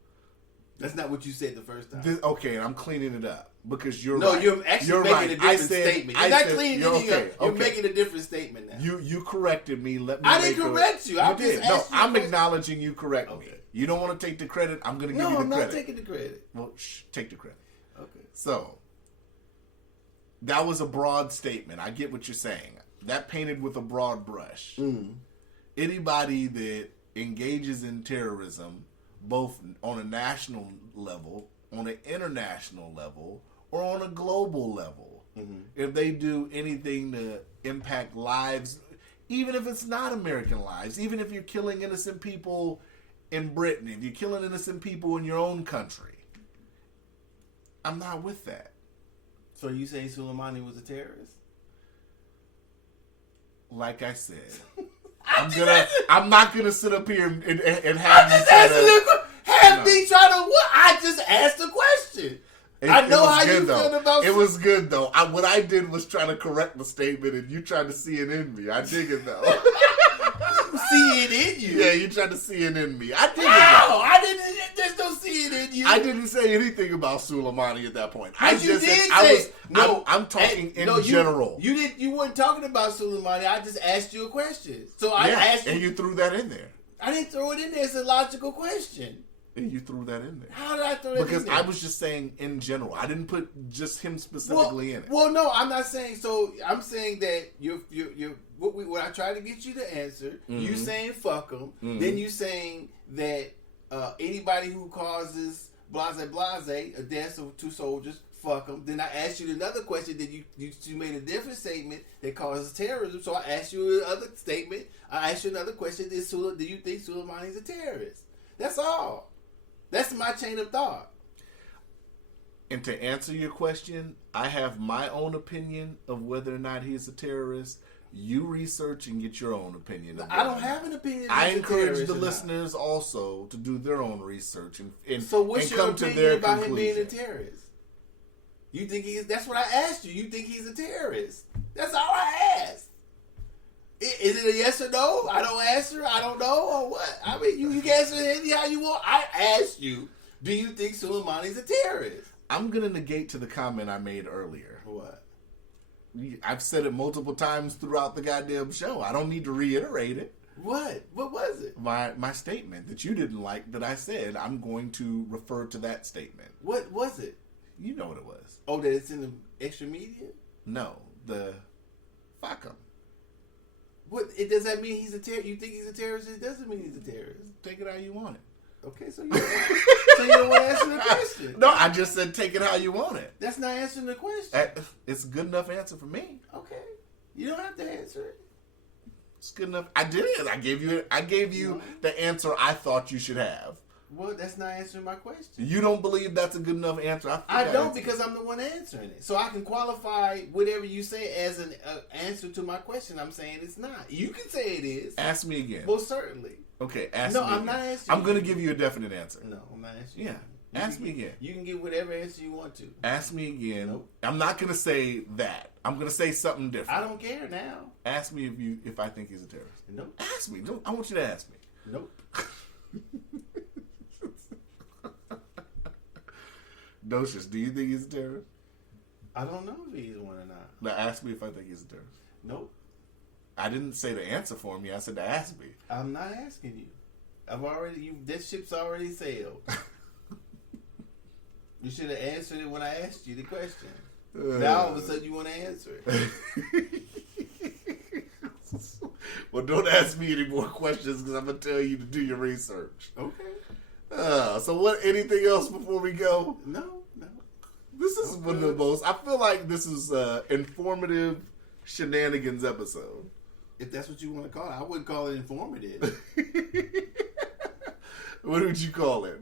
That's not what you said the first time. Okay, and I'm cleaning it up because you're no, right. you're actually You're making right. a different I said, statement. I You're not said- cleaning you're anything okay, up. You're okay. making a different statement now. You corrected me. Let me. I didn't correct you. I You did. just No, asked you a I'm question. acknowledging you correct me. Okay. You don't want to take the credit. I'm going to give No, you the I'm credit. not taking the credit. Well, take the credit. Okay. So that was a broad statement. I get what you're saying. That painted with a broad brush. Anybody that engages in terrorism, both on a national level, on an international level, or on a global level, if they do anything to impact lives, even if it's not American lives, even if you're killing innocent people in Britain, if you're killing innocent people in your own country, I'm not with that. So you saying Soleimani was a terrorist? Like I said, I'm not gonna sit up here and have you Just try answer to. the have me try to what? I just asked the question. I know was how good, you though. feel about It was good though. What I did was try to correct the statement, and you tried to see it in me. I dig it though. see it in you. Yeah, you tried to see it in me. I dig it No, though. I didn't. There's no see it in you. I didn't say anything about Soleimani at that point. But I you just did said say I'm talking hey, in no, general. You didn't. You weren't talking about Soleimani. I just asked you a question. So I asked you. and you threw that in there. I didn't throw it in there. It's a logical question. And you threw that in there. How did I throw it in there? Because I was just saying in general. I didn't put just him specifically in it. Well, no, I'm not saying. So I'm saying that you're what I tried to get you to answer. You saying fuck them. Then you saying that anybody who causes blase a death of two soldiers, fuck them. Then I asked you another question. That you made a different statement that causes terrorism. So I asked you another statement. I asked you another question. Do you think Soleimani's a terrorist? That's all. That's my chain of thought. And to answer your question, I have my own opinion of whether or not he's a terrorist. You research and get your own opinion. Of I don't whether or have not. an opinion. I if he's a encourage terrorist the or not. listeners also to do their own research and So what's and your come to opinion their about conclusion. him being a terrorist? You think he is? That's what I asked you. You think he's a terrorist? That's all I asked. Is it a yes or no? I don't answer. I don't know or what? I mean, you can answer it anyhow you want. I asked you, do you think Soleimani's a terrorist? I'm gonna negate to the comment I made earlier. What? I've said it multiple times throughout the goddamn show. I don't need to reiterate it. What? What was it? My statement that you didn't like that I said, I'm going to refer to that statement. What was it? You know what it was. Oh, that it's in the extra media? No, the fuck 'em. What? It does that mean he's a terrorist? You think he's a terrorist? It doesn't mean he's a terrorist. Take it how you want it. Okay, so you don't want to answer the question. No, I just said take it how you want it. That's not answering the question. It's a good enough answer for me. Okay, you don't have to answer it. It's good enough. I did it. I gave you the answer I thought you should have. Well, that's not answering my question. You don't believe that's a good enough answer? I don't, because I'm the one answering it. So I can qualify whatever you say as an answer to my question. I'm saying it's not. You can say it is. Ask me again. Most certainly. Okay, ask no, me I'm again. not answering. I'm going to give you a definite answer. No, I'm not answering. Yeah. Ask me again. You can get whatever answer you want to. Ask me again. Nope. I'm not going to say that. I'm going to say something different. I don't care now. Ask me if I think he's a terrorist. Nope. Ask me. I want you to ask me. Nope. Docious, do you think he's a terrorist? I don't know if he's one or not. Now ask me if I think he's a terrorist. Nope. I didn't say to answer for me. I said to ask me. I'm not asking you. This ship's already sailed. You should have answered it when I asked you the question. Now all of a sudden you want to answer it. Well, don't ask me any more questions because I'm going to tell you to do your research. Okay. So what? Anything else before we go? No. This is one of the most. I feel like this is informative shenanigans episode. If that's what you want to call it, I wouldn't call it informative. What would you call it?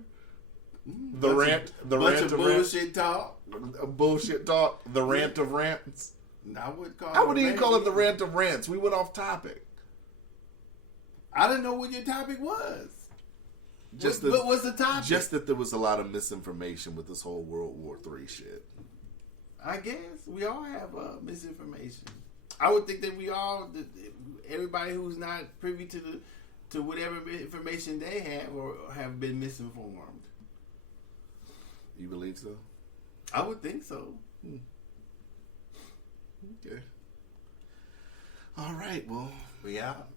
The rant of bullshit talk. Bullshit talk. The rant of rants. I wouldn't call. I wouldn't even call it the rant of rants. We went off topic. I didn't know what your topic was. What was the topic? Just that there was a lot of misinformation with this whole World War III shit. I guess we all have misinformation. I would think that everybody who's not privy to whatever information they have or have been misinformed. You believe so? I would think so. Okay. All right. Well, we out.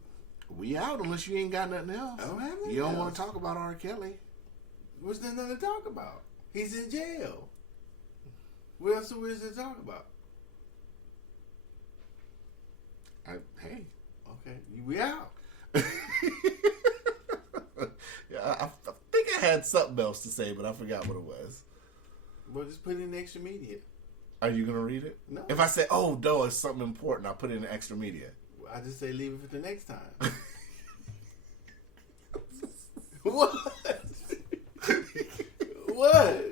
We out unless you ain't got nothing else. I don't have nothing You don't else. want to talk about R. Kelly. What's there nothing to talk about? He's in jail. What else is there to talk about? Hey. Okay. We out. Yeah, I think I had something else to say, but I forgot what it was. Well, just put it in the extra media. Are you going to read it? No. If I say, oh, no, it's something important, I'll put it in the extra media. I just say leave it for the next time. What? What?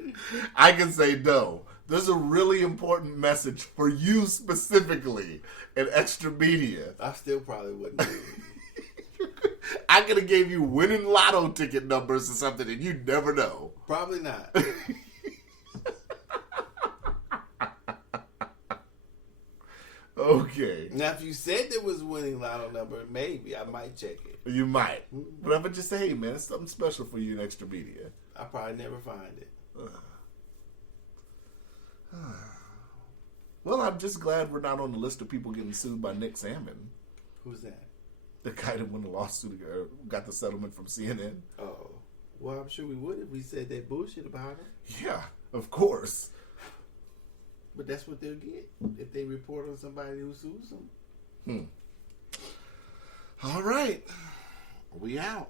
I can say no. There's a really important message for you specifically in extra media. I still probably wouldn't do it. I could have gave you winning lotto ticket numbers or something and you'd never know. Probably not. Okay. Now, if you said there was a winning lotto number, maybe I might check it. You might. But I would just say, hey, man, it's something special for you in extra media. I probably never find it. Well, I'm just glad we're not on the list of people getting sued by Nick Salmon. Who's that? The guy that won the lawsuit, got the settlement from CNN. Oh. Well, I'm sure we would if we said that bullshit about him. Yeah, of course. But that's what they'll get if they report on somebody who sues them. All right. We out.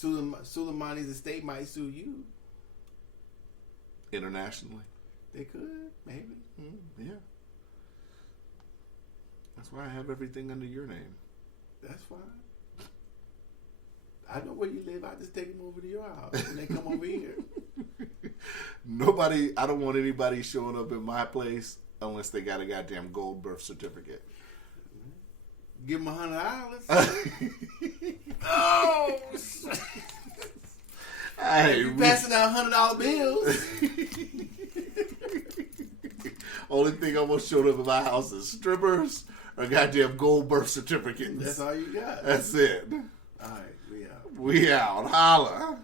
Soleimani's estate might sue you. Internationally. They could, maybe. Yeah. That's why I have everything under your name. That's fine. I know where you live. I just take them over to your house when they come over here. I don't want anybody showing up at my place unless they got a goddamn gold birth certificate. Give them $100. Oh! Hey, you passing out $100 bills. Only thing almost showed up at my house is strippers or goddamn gold birth certificates. That's all you got. That's it. All right, we out. We out. Holla.